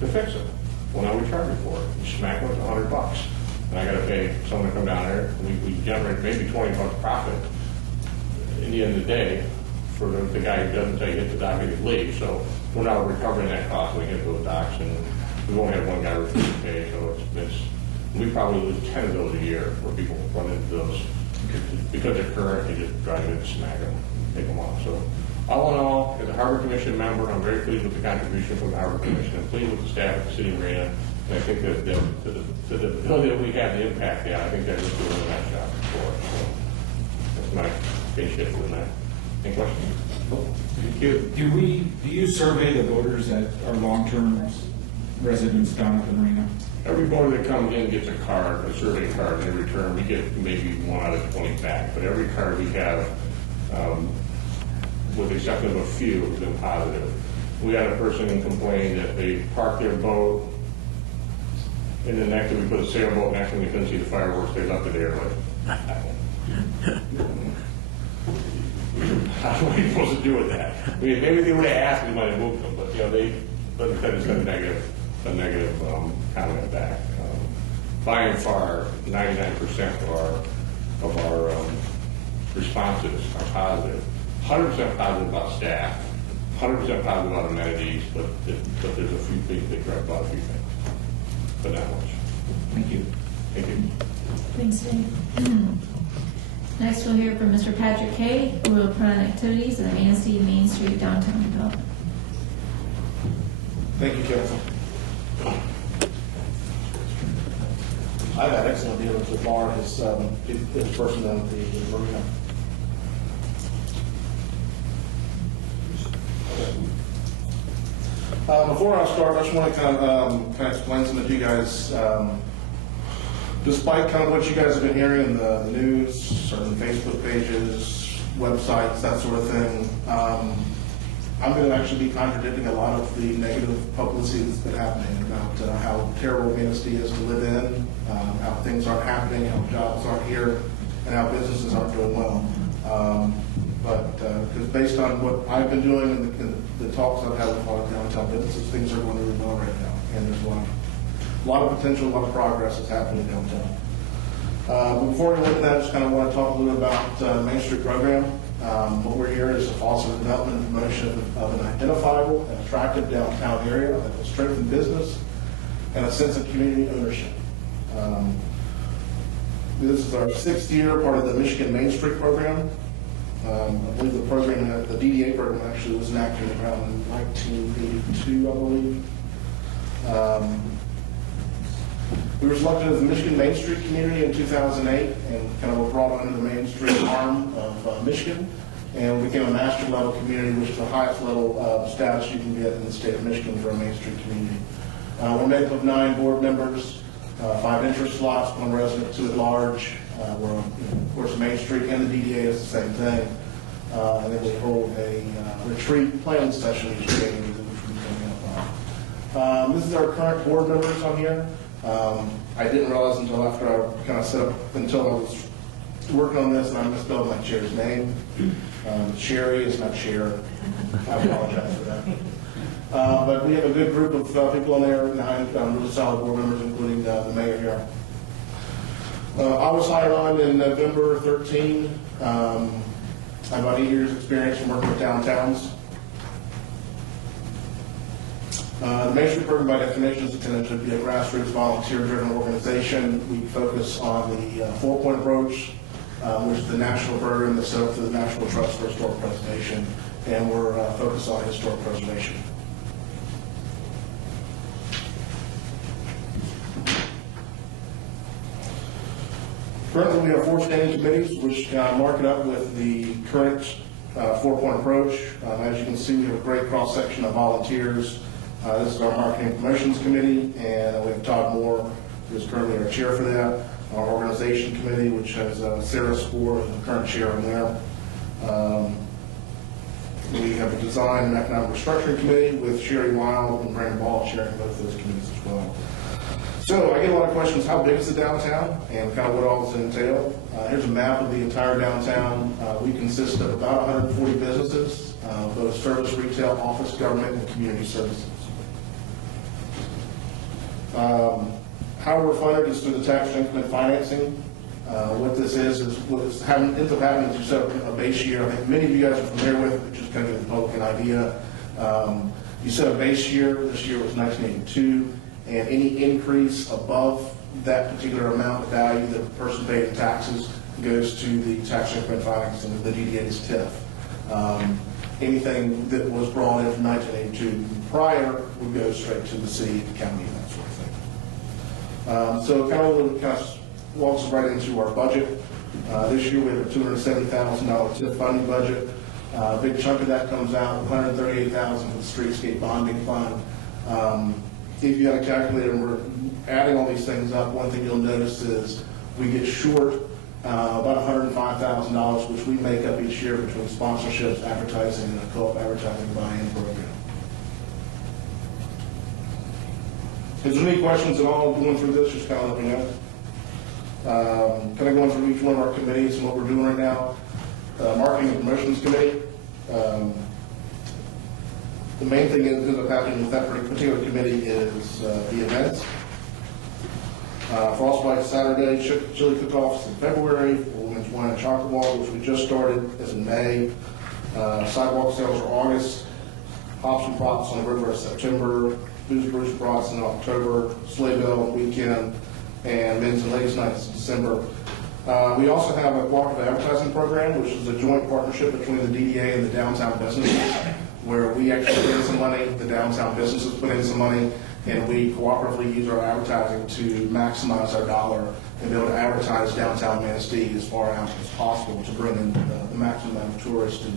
to fix it. Well, now we charge you for it. You smack it, it's $100. And I got to pay someone to come down there. We generate maybe $20 profit in the end of the day for the guy who doesn't take it to dock and leave. So we're now recovering that cost when we hit those docks, and we won't have one guy refuse to pay. So we probably lose 10 of those a year where people run into those because they're current. They just drive in and smack them, take them off. So all in all, as a Harbor Commission member, I'm very pleased with the contribution from the Harbor Commission. I'm pleased with the staff at the City Marina. And I think that to the ability that we have to impact that, I think they're just doing a really nice job for us. So that's my case shift for the night. Any questions? Thank you. Do you survey the voters that are long-term residents down at the marina? Every voter that comes in gets a card, a survey card, and in return we get maybe 1 out of 20 back. But every card we have, with the exception of a few, has been positive. We had a person complain that they parked their boat, and then next we put a sailboat next to them, they couldn't see the fireworks, they left it there. Like, what are you supposed to do with that? I mean, maybe they would have asked, we might have moved them, but it's a negative comment back. By and far, 99% of our responses are positive. 100% positive about staff, 100% positive about amenities, but there's a few things they gripe about, a few things, but not much. Thank you. Thank you. Thanks, Dave. Next, we'll hear from Mr. Patrick Kay, who will put on activities in the Manistee Main Street downtown development. Thank you, Council. I've had excellent dealings with Laura, his person at the marina. Before I start, I just want to kind of explain something to you guys. Despite kind of what you guys have been hearing in the news, certain Facebook pages, websites, that sort of thing, I'm going to actually be contradicting a lot of the negative publicity that's been happening about how terrible Manistee is to live in, how things aren't happening, how jobs aren't here, and how businesses aren't doing well. Because based on what I've been doing and the talks I've had with a lot of downtown businesses, things are going really well right now, and there's a lot of potential, a lot of progress that's happening downtown. But before we look at that, I just kind of want to talk a little about the Main Street program. What we're here is to foster the development and promotion of an identifiable and attractive downtown area that will strengthen business and a sense of community ownership. This is our 6th year, part of the Michigan Main Street program. I believe the program, the DDA program, actually was enacted around 1982, I believe. We were selected as the Michigan Main Street community in 2008 and kind of were brought under the Main Street arm of Michigan and became a master level community, which is the highest level of status you can get in the state of Michigan for a Main Street community. We're made up of 9 board members, 5 interest slots, 1 resident, 2 at large. We're, of course, Main Street and the DDA is the same thing. And then we hold a retreat planning session each day, which we're coming up on. This is our current board members on here. I didn't realize until after I kind of set up, until I was working on this, and I misspelled my chair's name. Sherry is not Cher. I apologize for that. But we have a good group of people in there, 9 really solid board members, including the mayor here. I was hired on in November 13. I have about 8 years experience from working with downtowns. The Main Street program, by definition, is intended to be a grassroots, volunteer-driven organization. We focus on the 4-point approach, which is the national program that's set up through the National Trust for Historic Preservation, and we're focused on historic preservation. Currently, we have 4 standing committees, which mark it up with the current 4-point approach. As you can see, we have a great cross-section of volunteers. This is our Marketing and Promotions Committee, and we have Todd Moore, who is currently our chair for that. Our Organization Committee, which has Sarah Spoor, the current chair in there. We have a Design and Economic Restructuring Committee with Sherry Wild and Brandon Ball chairing both those committees as well. So I get a lot of questions, how big is the downtown and kind of what all does it entail? Here's a map of the entire downtown. We consist of about 140 businesses, both service, retail, office, government, and community services. How we're funded is through the tax increment financing. What this is what ends up happening is you set up a base year. I think many of you guys are familiar with it, but just kind of give the public an idea. You set a base year. This year was 1982. And any increase above that particular amount of value that the person paid in taxes goes to the tax increment financing, the DDA's TIF. Anything that was brought in from 1982 prior would go straight to the city, the county, and that sort of thing. So it kind of walks right into our budget. This year we have a $270,000 TIF funding budget. A big chunk of that comes out, $138,000 for the streetscape bonding fund. If you have a calculator and we're adding all these things up, one thing you'll notice is we get short about $105,000, which we make up each year between sponsorships, advertising, and a co-op advertising buy-in program. If there's any questions at all going through this, just kind of let me know. Kind of going through each one of our committees and what we're doing right now. Marketing and Promotions Committee. The main thing that ends up happening with that particular committee is the events. Frostbite Saturday, chili cook-offs in February, Women's Wine and Chocolate Wall, which we just started, is in May. Sidewalk sales are August. Hops and Props on the river is September. Booze Bruce Brats in October. Sleigh Bell weekend, and Men's and Ladies Nights in December. We also have a cooperative advertising program, which is a joint partnership between the DDA and the downtown businesses, where we actually put in some money, the downtown businesses put in some money, and we cooperatively use our advertising to maximize our dollar and be able to advertise downtown Manistee as far out as possible to bring in the maximum amount of tourists and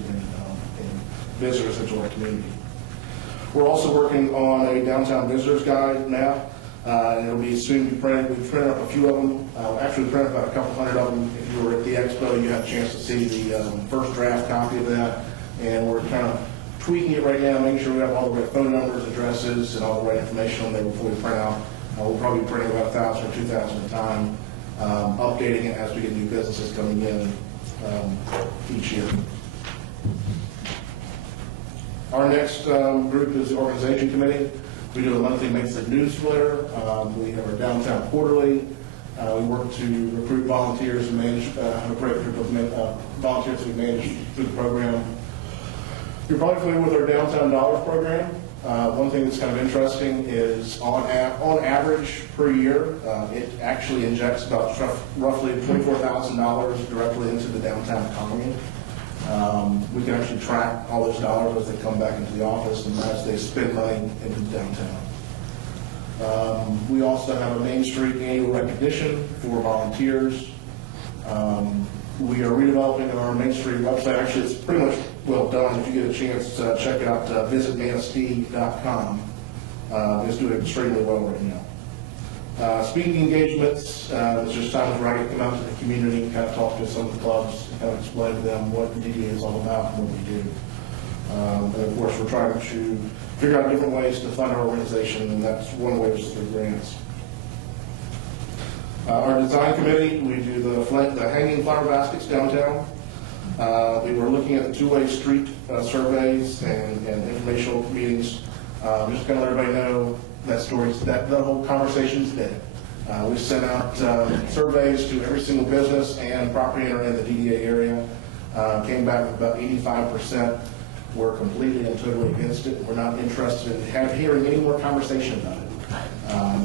visitors into our community. We're also working on a downtown visitors guide now, and it'll be soon be printed. We've printed up a few of them. Actually, we printed about a couple hundred of them. If you were at the expo, you had a chance to see the first draft copy of that, and we're kind of tweaking it right now, making sure we have all the right phone numbers, addresses, and all the right information on there before we print out. We'll probably be printing about 1,000 or 2,000 at a time, updating it as we get new businesses coming in each year. Our next group is the organization committee. We do a monthly Mesa newsletter. We have our downtown quarterly. We work to recruit volunteers and manage have a great group of volunteers we manage through the program. You're probably familiar with our Downtown Dollars program. One thing that's kind of interesting is on average per year, it actually injects about roughly $24,000 directly into the downtown economy. We can actually track all those dollars as they come back into the office and as they spend money into the downtown. We also have a Main Street annual recognition for volunteers. We are redeveloping our Main Street website. Actually, it's pretty much well done. If you get a chance to check out visitmanistee.com. It's doing extremely well right now. Speaking engagements, there's just times where I get to come out to the community and kind of talk to some of the clubs and kind of explain to them what the DDA is all about and what we do. And of course, we're trying to figure out different ways to fund our organization, and that's one way is through grants. Our design committee, we do the hanging flower baskets downtown. We were looking at the two-way street surveys and informational meetings. Just kind of let everybody know that the whole conversation's dead. We sent out surveys to every single business and property owner in the DDA area. Came back with about 85% were completely and totally against it. We're not interested in hearing any more conversation about it.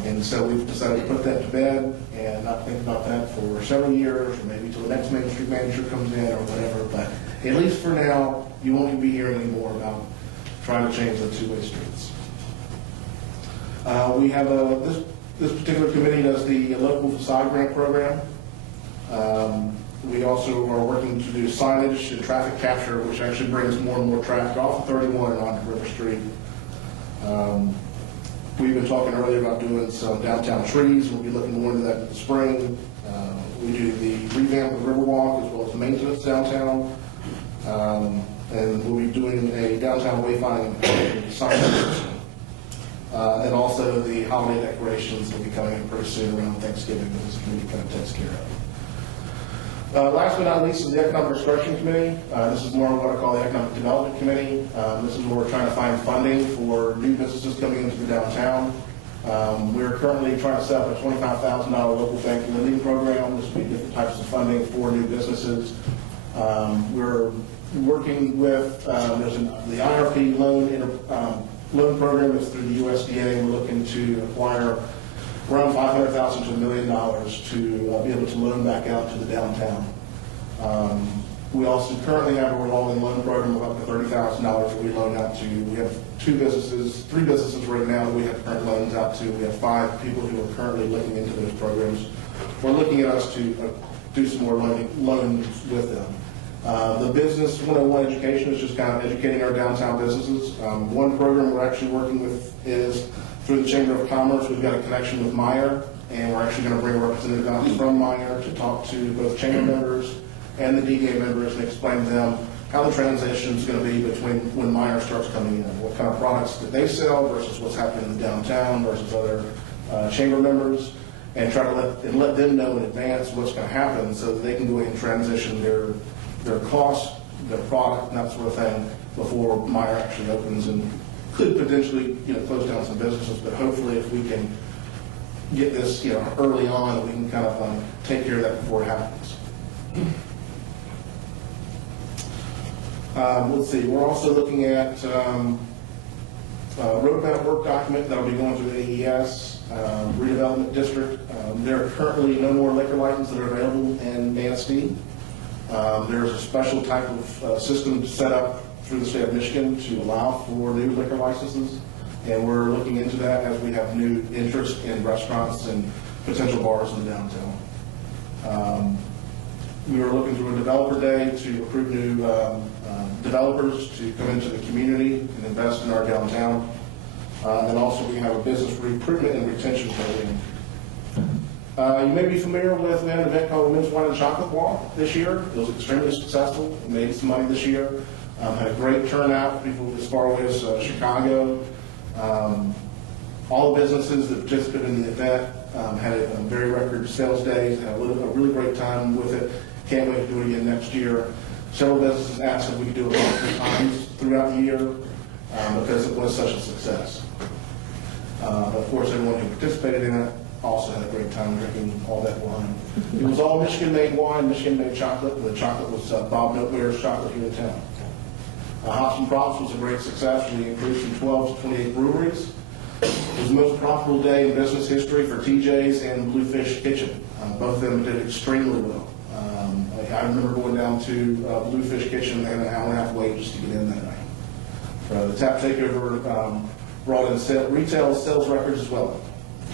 And so we've decided to put that to bed and not think about that for several years, or maybe until the next Main Street manager comes in or whatever. But at least for now, you won't be hearing any more about trying to change the two-way streets. We have this particular committee does the local facade grant program. We also are working to do signage and traffic capture, which actually brings more and more traffic off of 31 and onto River Street. We've been talking earlier about doing some downtown trees. We'll be looking more into that in the spring. We do the revamp of the Riverwalk as well as the maintenance downtown. And we'll be doing a downtown wayfinding sign system. And also the holiday decorations will be coming in pretty soon around Thanksgiving that this committee kind of takes care of. Last but not least is the Economic Restructuring Committee. This is more of what I call the Economic Development Committee. This is where we're trying to find funding for new businesses coming into the downtown. We're currently trying to set up a $25,000 local bank lending program. This will be different types of funding for new businesses. We're working with, the IRP loan program is through the USDA. We're looking to acquire around $500,000 to $1 million to be able to loan back out to the downtown. We also currently have a revolving loan program of up to $30,000 that we loan out to. We have three businesses right now that we have current loans out to. We have 5 people who are currently looking into those programs. We're looking at us to do some more loans with them. The Business 101 education is just kind of educating our downtown businesses. One program we're actually working with is through the Chamber of Commerce. We've got a connection with Meyer, and we're actually going to bring a representative out from Meyer to talk to both chamber members and the DDA members and explain to them how the transition is going to be between when Meyer starts coming in, what kind of products that they sell versus what's happening in the downtown versus other chamber members, and try to let them know in advance what's going to happen so that they can go ahead and transition their costs, their product, and that sort of thing before Meyer actually opens and could potentially close down some businesses. But hopefully, if we can get this early on, we can kind of take care of that before it happens. Let's see. We're also looking at a roadmap work document that will be going through the AES redevelopment district. There are currently no more liquor licenses that are available in Manistee. There's a special type of system set up through the state of Michigan to allow for new liquor licenses, and we're looking into that as we have new interest in restaurants and potential bars in the downtown. We are looking through a developer day to recruit new developers to come into the community and invest in our downtown. And also we have a business recruitment and retention program. You may be familiar with, we had an event called Women's Wine and Chocolate Walk this year. It was extremely successful. We made some money this year. Had a great turnout, people as far away as Chicago. All the businesses that participated in the event had a very record sales days, had a really great time with it. Can't wait to do it again next year. Several businesses asked if we could do it multiple times throughout the year because it was such a success. But of course, everyone who participated in it also had a great time drinking all that wine. It was all Michigan-made wine, Michigan-made chocolate. The chocolate was Bob Notewear's chocolate here in town. Hops and Props was a great success. We increased from 12 to 28 breweries. It was the most profitable day in business history for TJ's and Bluefish Kitchen. Both of them did extremely well. I remember going down to Bluefish Kitchen and an hour and a half wait just to get in that night. The tap takeover brought in retail sales records as well.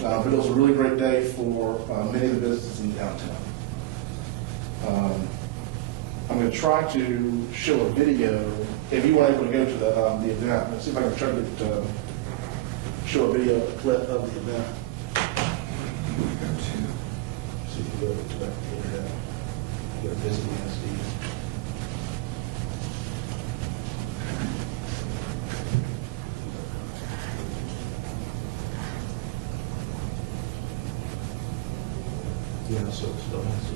But it was a really great day for many of the businesses in downtown. I'm going to try to show a video. If you weren't able to go to the event, let's see if I can try to show a video clip of the event. See if you go to the internet. Go to Disney SD. Yeah, so it's still has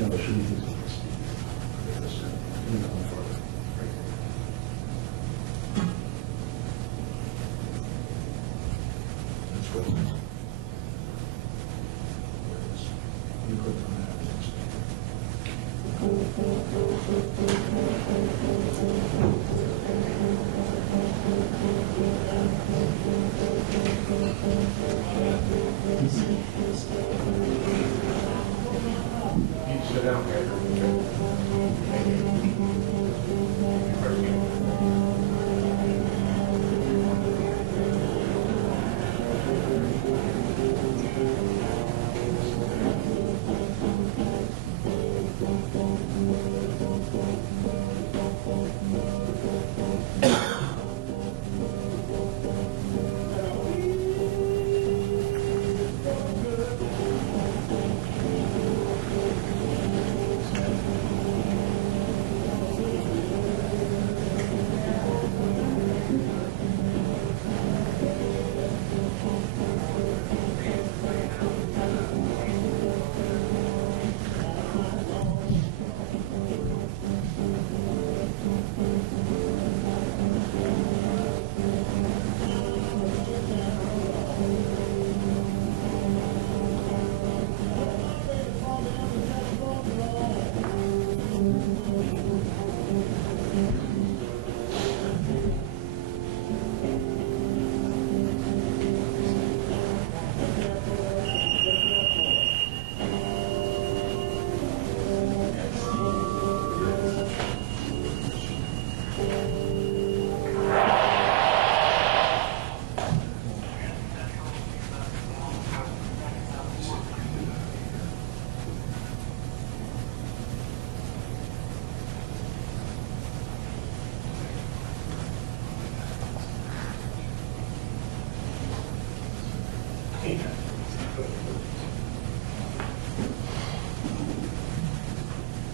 no, it shouldn't be. That's what you click on that. Sit down here.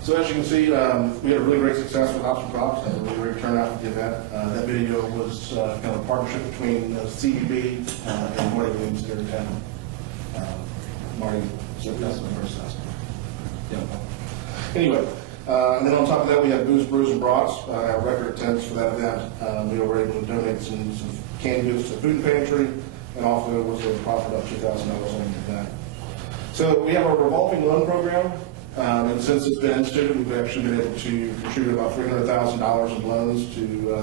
So as you can see, we had a really great success with Hops and Props. Had a really great turnout for the event. That video was kind of a partnership between CBB and Marty Williams here in town. Marty, so that's my first last name. Anyway, and then on top of that, we had Booze, Brews, and Brats, record attendance for that event. We were able to donate some canned goods to the food pantry, and also was a profit of $2,000 on the event. So we have a revolving loan program. And since it's been instituted, we've actually been able to contribute about $300,000 in loans to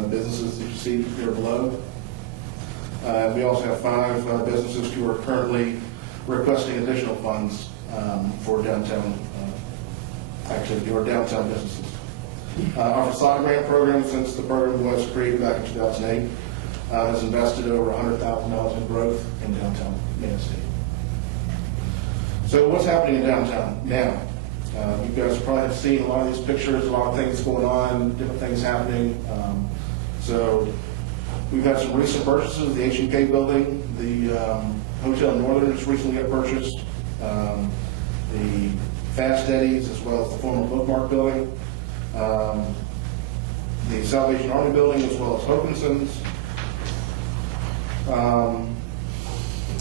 businesses that you see here below. We also have 5 businesses who are currently requesting additional funds for downtown activity or downtown businesses. Our facade grant program, since the program was created back in 2008, has invested over $100,000 in growth in downtown Manistee. So what's happening in downtown now? You guys probably have seen a lot of these pictures, a lot of things going on, different things happening. So we've had some recent purchases, the H&K building, the Hotel Northern just recently got purchased, the Fast Eddie's as well as the former Bookmark building, the Salvation Army building as well as Hokinson's.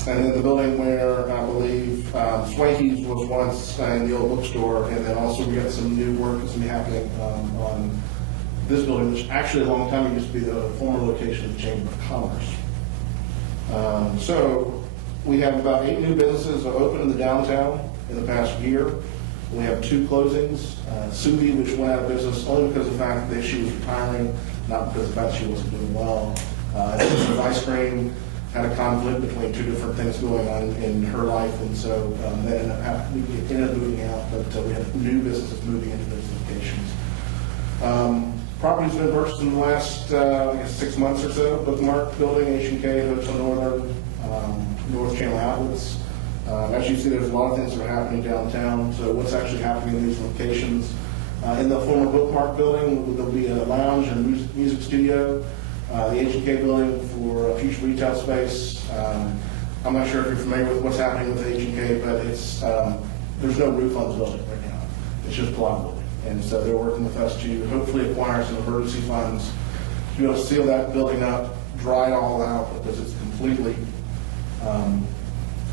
And then the building where I believe Swanky's was once in the old bookstore, and then also we got some new work that's going to be happening on this building, which actually a long time ago used to be the former location of the Chamber of Commerce. So we have about 8 new businesses that opened in the downtown in the past year. We have 2 closings. Subi, which went out of business only because of the fact that she was retiring, not because of the fact she wasn't doing well. Ice cream had a conflict between 2 different things going on in her life, and so that ended up moving out, but we have new businesses moving into those locations. Property's been purchased in the last, I guess, 6 months or so. Bookmark building, H&K, Hotel Northern, North Channel Outlets. As you see, there's a lot of things that are happening downtown. So what's actually happening in these locations? In the former Bookmark building, there'll be a lounge and music studio. The H&K building for a future retail space. I'm not sure if you're familiar with what's happening with H&K, but it's there's no roof on the building right now. It's just block building. And so they're working with us to hopefully acquire some emergency funds to be able to seal that building up, dry it all out, because it's completely,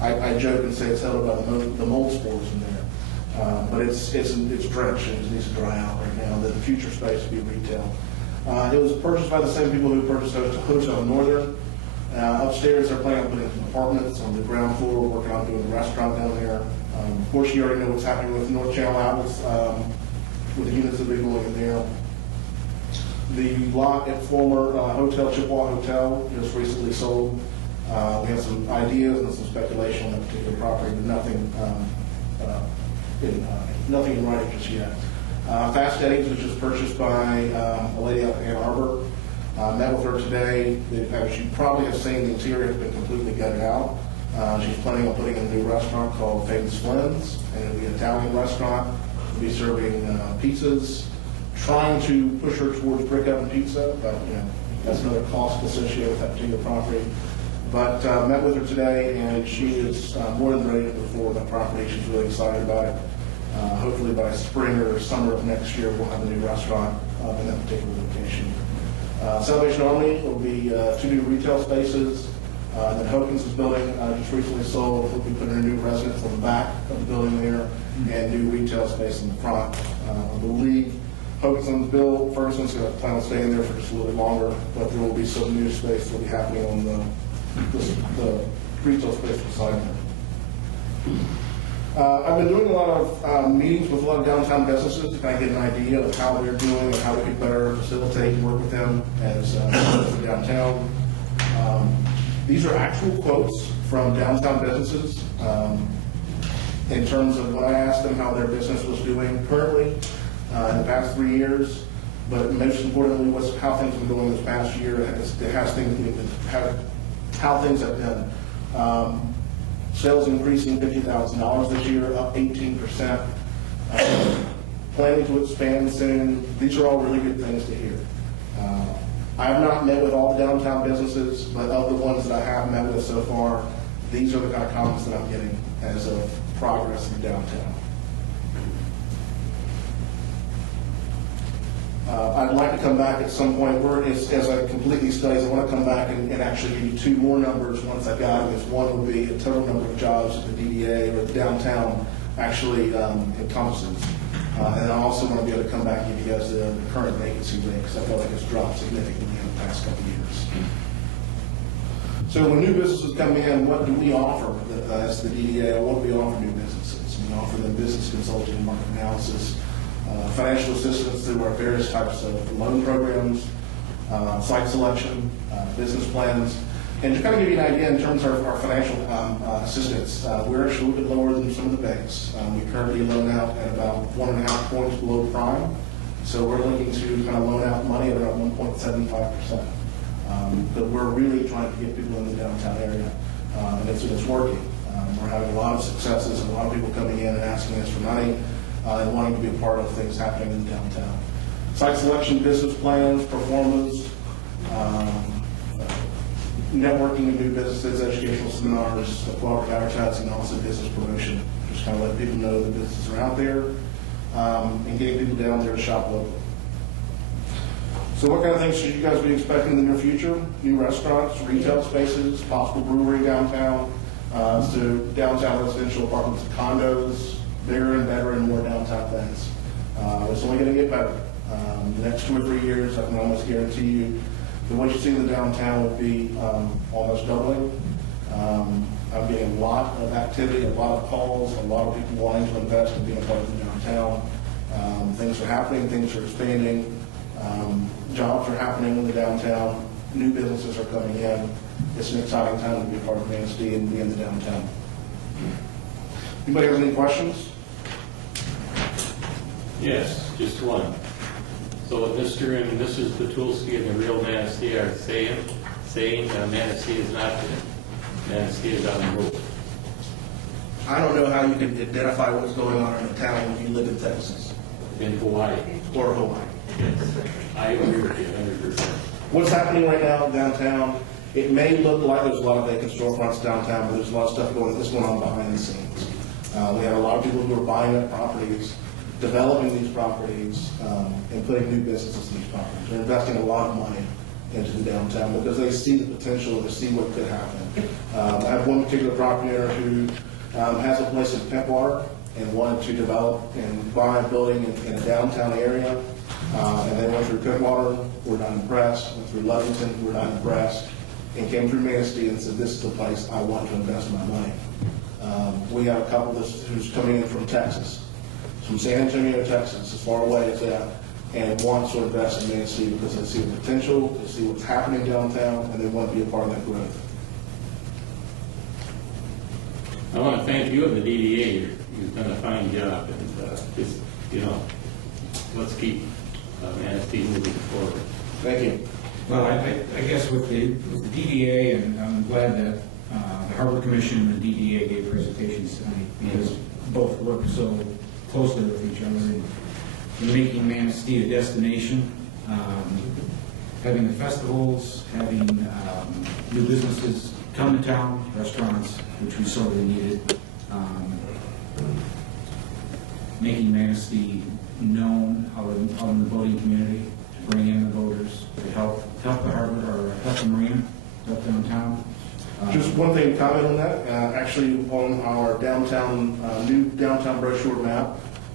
I joke and say it's held by the mold spores in there. But it's drenched and it needs to dry out right now. The future space will be retail. It was purchased by the same people who purchased Hotel Northern. Upstairs, they're planning on putting some apartments on the ground floor. We're working on doing a restaurant down there. Of course, you already know what's happening with North Channel Outlets, with the units that will be going in there. The lot at former Hotel Chippewa Hotel just recently sold. We have some ideas and some speculation on that particular property, but nothing in writing just yet. Fast Eddie's, which was purchased by a lady out of Ann Arbor. Met with her today. As you probably have seen, the interior has been completely gutted out. She's planning on putting in a new restaurant called Famous Flynn's, and it'll be an Italian restaurant. We'll be serving pizzas, trying to push her towards brick oven pizza, but that's another cost associated with that particular property. But met with her today, and she is more than ready to move forward with that property. She's really excited about it. Hopefully by spring or summer of next year, we'll have a new restaurant in that particular location. Salvation Army will be 2 new retail spaces. Then Hokinson's building just recently sold. We'll be putting a new residence on the back of the building there and new retail space in the front. I believe Hokinson's built. Ferguson's going to plan on staying there for just a little bit longer, but there will be some new space that will be happening on the retail space beside them. I've been doing a lot of meetings with a lot of downtown businesses to kind of get an idea of how they're doing and how we could better facilitate and work with them as downtown. These are actual quotes from downtown businesses in terms of when I asked them how their business was doing currently in the past 3 years, but most importantly, how things have been going this past year. It has how things have been. Sales increasing $50,000 this year, up 18%. Planning to expand soon. These are all really good things to hear. I have not met with all the downtown businesses, but of the ones that I have met with so far, these are the kind of comments that I'm getting as of progress in downtown. I'd like to come back at some point, as I complete these studies, I want to come back and actually give you 2 more numbers once I got them. One would be the total number of jobs that the DDA or the downtown actually encompasses. And then I also want to be able to come back and give you guys the current vacancy rate, because I feel like it's dropped significantly in the past couple of years. So when new businesses come in, what do we offer as the DDA? What do we offer new businesses? We offer them business consulting, market analysis, financial assistance through our various types of loan programs, site selection, business plans. And to kind of give you an idea in terms of our financial assistance, we're actually a little bit lower than some of the banks. We currently loan out at about 1.5 points below prime. So we're looking to kind of loan out money at about 1.75%. But we're really trying to get people in the downtown area, and it's working. We're having a lot of successes and a lot of people coming in and asking us for money and wanting to be a part of things happening in downtown. Site selection, business plans, performance, networking of new businesses, educational seminars, cooperative advertising, and also business promotion. Just kind of let people know the businesses are out there and getting people down there to shop locally. So what kind of things should you guys be expecting in the near future? New restaurants, retail spaces, possible brewery downtown, so downtown residential apartments and condos, bigger and better and more downtown things. It's only going to get better. The next 2 or 3 years, I can almost guarantee you that what you see in the downtown will be almost doubling. I'm getting a lot of activity, a lot of calls, a lot of people wanting to invest and being a part of the downtown. Things are happening, things are expanding. Jobs are happening in the downtown. New businesses are coming in. It's an exciting time to be a part of Manistee and be in the downtown. Anybody have any questions? Yes, just one. So Mr. and Mrs. Petulski and the real Manistee are saying Manistee is not there. Manistee is on the move. I don't know how you can identify what's going on in a town if you live in Texas. In Hawaii. Or Hawaii. Yes. I agree with you 100%. What's happening right now downtown, it may look like there's a lot of vacant storefronts downtown, but there's a lot of stuff going on behind the scenes. We have a lot of people who are buying up properties, developing these properties, and putting new businesses in these properties. They're investing a lot of money into the downtown because they see the potential, they see what could happen. I have one particular property owner who has a place in Pentwater and wanted to develop and buy a building in a downtown area. And they went through Pentwater, were not impressed, went through Lovington, were not impressed, and came through Manistee and said, this is the place I want to invest my money. We have a couple who's coming in from Texas, from San Antonio, Texas, as far away as that, and wants to invest in Manistee because they see the potential, they see what's happening downtown, and they want to be a part of that growth. I want to thank you and the DDA. You've done a fine job, and just, let's keep Manistee moving forward. Thank you. Well, I guess with the DDA, and I'm glad that the Harbor Commission and the DDA gave presentations tonight because both work so closely with each other in making Manistee a destination, having the festivals, having new businesses come to town, restaurants, which we sorely needed, making Manistee known out in the boating community, to bring in the boaters, to help the harbor, or help the marina, help downtown. Just one thing to comment on that, actually on our downtown, new downtown brochure map,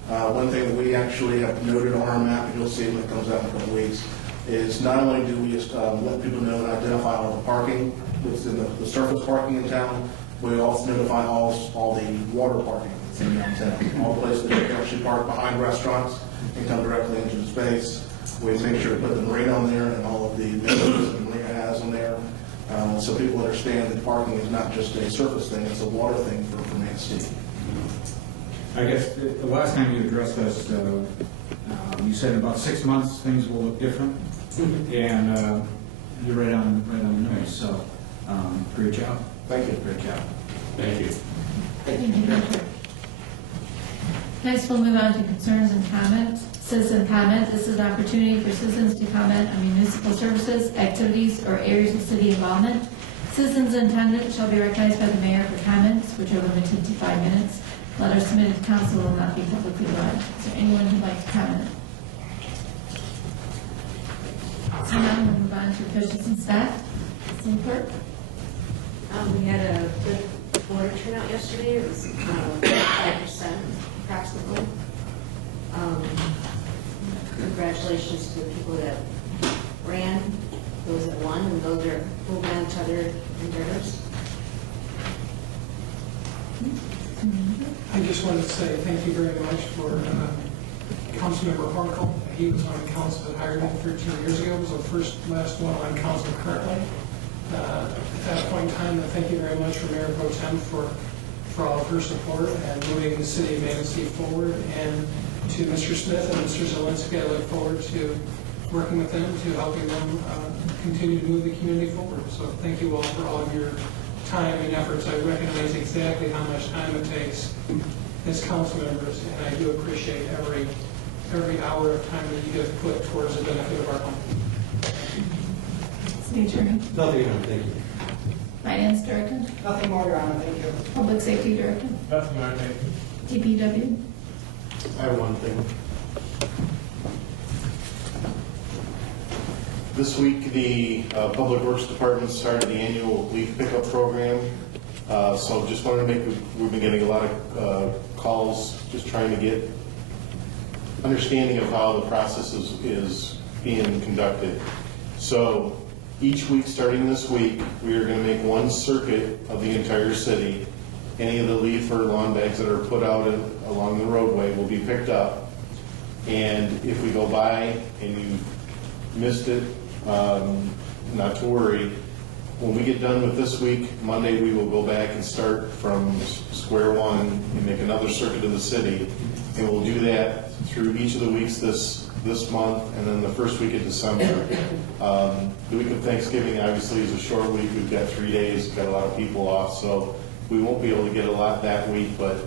one thing that we actually have noted on our map, and you'll see when it comes out in a couple of weeks, is not only do we just let people know and identify all the parking, that's in the surface parking in town, we also notify all the water parking that's in downtown, all the places that you can actually park behind restaurants and come directly into the space. We make sure to put the marina on there and all of the amenities that the marina has on there, so people understand that parking is not just a surface thing, it's a water thing for Manistee. I guess the last time you addressed us, you said in about 6 months things will look different, and you're right on the nose. So great job. Thank you. Great job. Thank you. Thank you. Next, we'll move on to concerns and comments. Citizen comment. This is an opportunity for citizens to comment on municipal services, activities, or areas of city involvement. Citizens in attendance shall be recognized by the mayor for comments, which are limited to 5 minutes. Letters submitted to council will not be publicly read. Is there anyone who'd like to comment? So now we'll move on to officials and staff. City clerk. We had a good voter turnout yesterday. It was 5% approximately. Congratulations to the people that ran, those that won, and those that are moving on to other endeavors. I just wanted to say thank you very much for Councilmember Harkle. He was on the council that hired me 13 years ago. He was the last one on council currently. At that point in time, thank you very much for Mayor Pro Tem for all of her support and moving the city of Manistee forward. And to Mr. Smith and Mr. Zielinski, I look forward to working with them, to helping them continue to move the community forward. So thank you all for all of your time and efforts. I recognize exactly how much time it takes as council members, and I do appreciate every hour of time that you have put towards the benefit of our company. City Attorney. Nothing, thank you. Finance Director. Nothing more, Your Honor, thank you. Public Safety Director. Nothing, I think. DPW. I have one thing. This week, the Public Works Department started the annual leaf pickup program. So just wanted to we've been getting a lot of calls, just trying to get understanding of how the process is being conducted. So each week, starting this week, we are going to make one circuit of the entire city. Any of the leaf or lawn bags that are put out along the roadway will be picked up. And if we go by and you missed it, not to worry. When we get done with this week, Monday, we will go back and start from square one and make another circuit of the city. And we'll do that through each of the weeks this month, and then the first week of December. The week of Thanksgiving obviously is a short week. We've got 3 days, we've got a lot of people off, so we won't be able to get a lot that week. But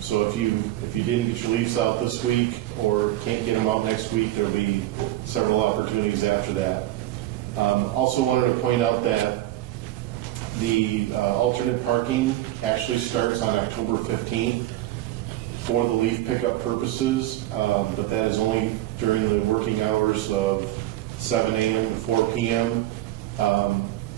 so if you didn't get your leaves out this week or can't get them out next week, there'll be several opportunities after that. Also wanted to point out that the alternate parking actually starts on October 15th for the leaf pickup purposes, but that is only during the working hours of 7 a.m. to 4 p.m.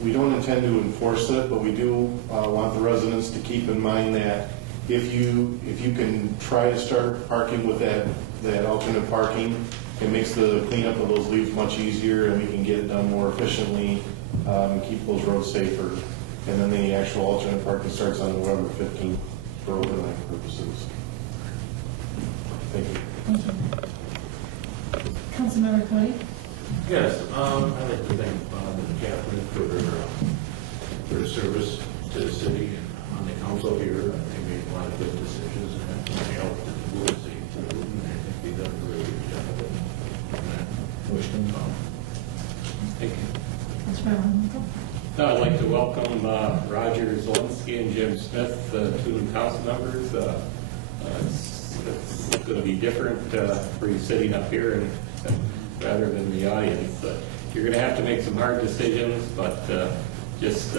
We don't intend to enforce it, but we do want the residents to keep in mind that if you can try to start parking with that alternate parking, it makes the cleanup of those leaves much easier, and we can get it done more efficiently and keep those roads safer. And then the actual alternate parking starts on November 15th for overnight purposes. Thank you. Thank you. Councilmember Cody. Yes, I'd like to thank Bob and Catherine for their service to the city and on the council here. They made a lot of good decisions and they helped the board see through, and I think they've done a really good job of it. And I wish them well. Thank you. Councilmember. Now I'd like to welcome Roger Zielinski and Jim Smith, two new council members. It's going to be different for you sitting up here and rather than the audience. You're going to have to make some hard decisions, but just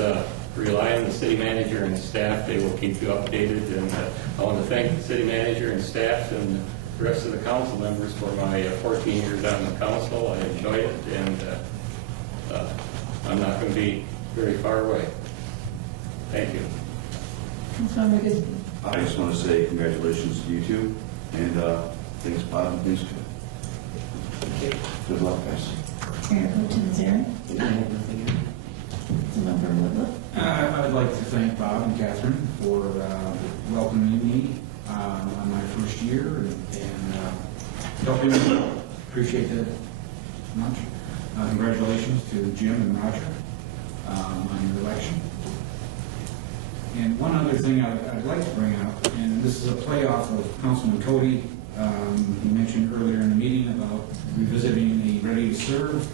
rely on the city manager and staff. They will keep you updated. And I want to thank the city manager and staff and the rest of the council members for my 14 years on the council. I enjoyed it, and I'm not going to be very far away. Thank you. Councilmember Good. I just want to say congratulations to you two, and thanks, Bob, and thanks. Good luck, guys. Mayor Pro Tem Zeri. Councilmember Woodruff. I would like to thank Bob and Catherine for welcoming me on my first year and helping me. Appreciate that much. Congratulations to Jim and Roger on your election. And one other thing I'd like to bring up, and this is a play off of Councilman Cody. He mentioned earlier in the meeting about revisiting the Ready to Serve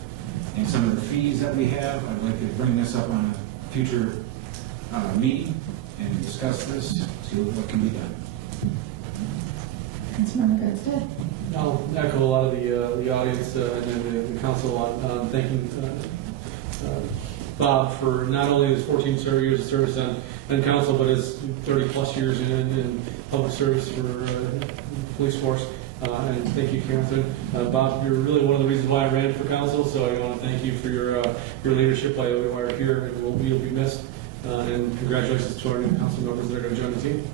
and some of the fees that we have. I'd like to bring this up on a future meeting and discuss this, see what can be done. Councilmember Goodstead. I'll echo a lot of the audience and the council on thanking Bob for not only his 14 years of service on council, but his 30-plus years in public service for the police force. And thank you, Catherine. Bob, you're really one of the reasons why I ran for council, so I want to thank you for your leadership while you are here. You'll be missed. And congratulations to our new council members that are going to join the team.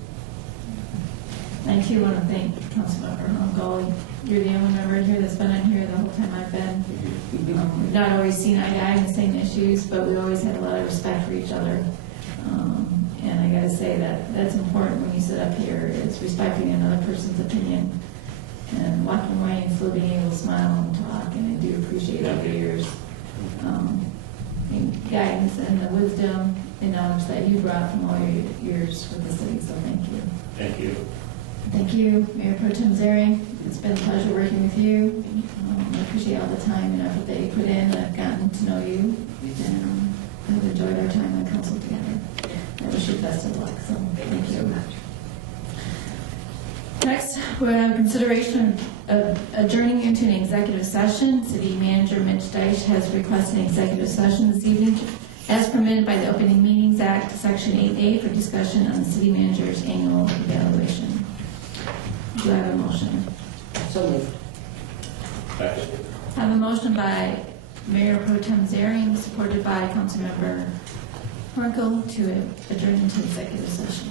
Thank you. I want to thank Councilmember Uncle. You're the only member here that's been in here the whole time I've been. We've not always seen eye to eye on the same issues, but we always had a lot of respect for each other. And I got to say that's important when you sit up here, is respecting another person's opinion and walking away and still being able to smile and talk. And I do appreciate all your years, and guidance and the wisdom and knowledge that you brought from all your years with the city. So thank you. Thank you. Thank you, Mayor Pro Tem Zeri. It's been a pleasure working with you. I appreciate all the time and effort that you put in. I've gotten to know you. And I've enjoyed our time on council together. I wish you the best of luck, so thank you. Next, we have consideration of adjourning into an executive session. City Manager Mitch Deitch has requested an executive session this evening as permitted by the Opening Meetings Act, Section 8A, for discussion on the city manager's annual evaluation. Do I have a motion? So moved. I have a motion by Mayor Pro Tem Zaring, supported by Councilmember Markle, to adjourn into executive session.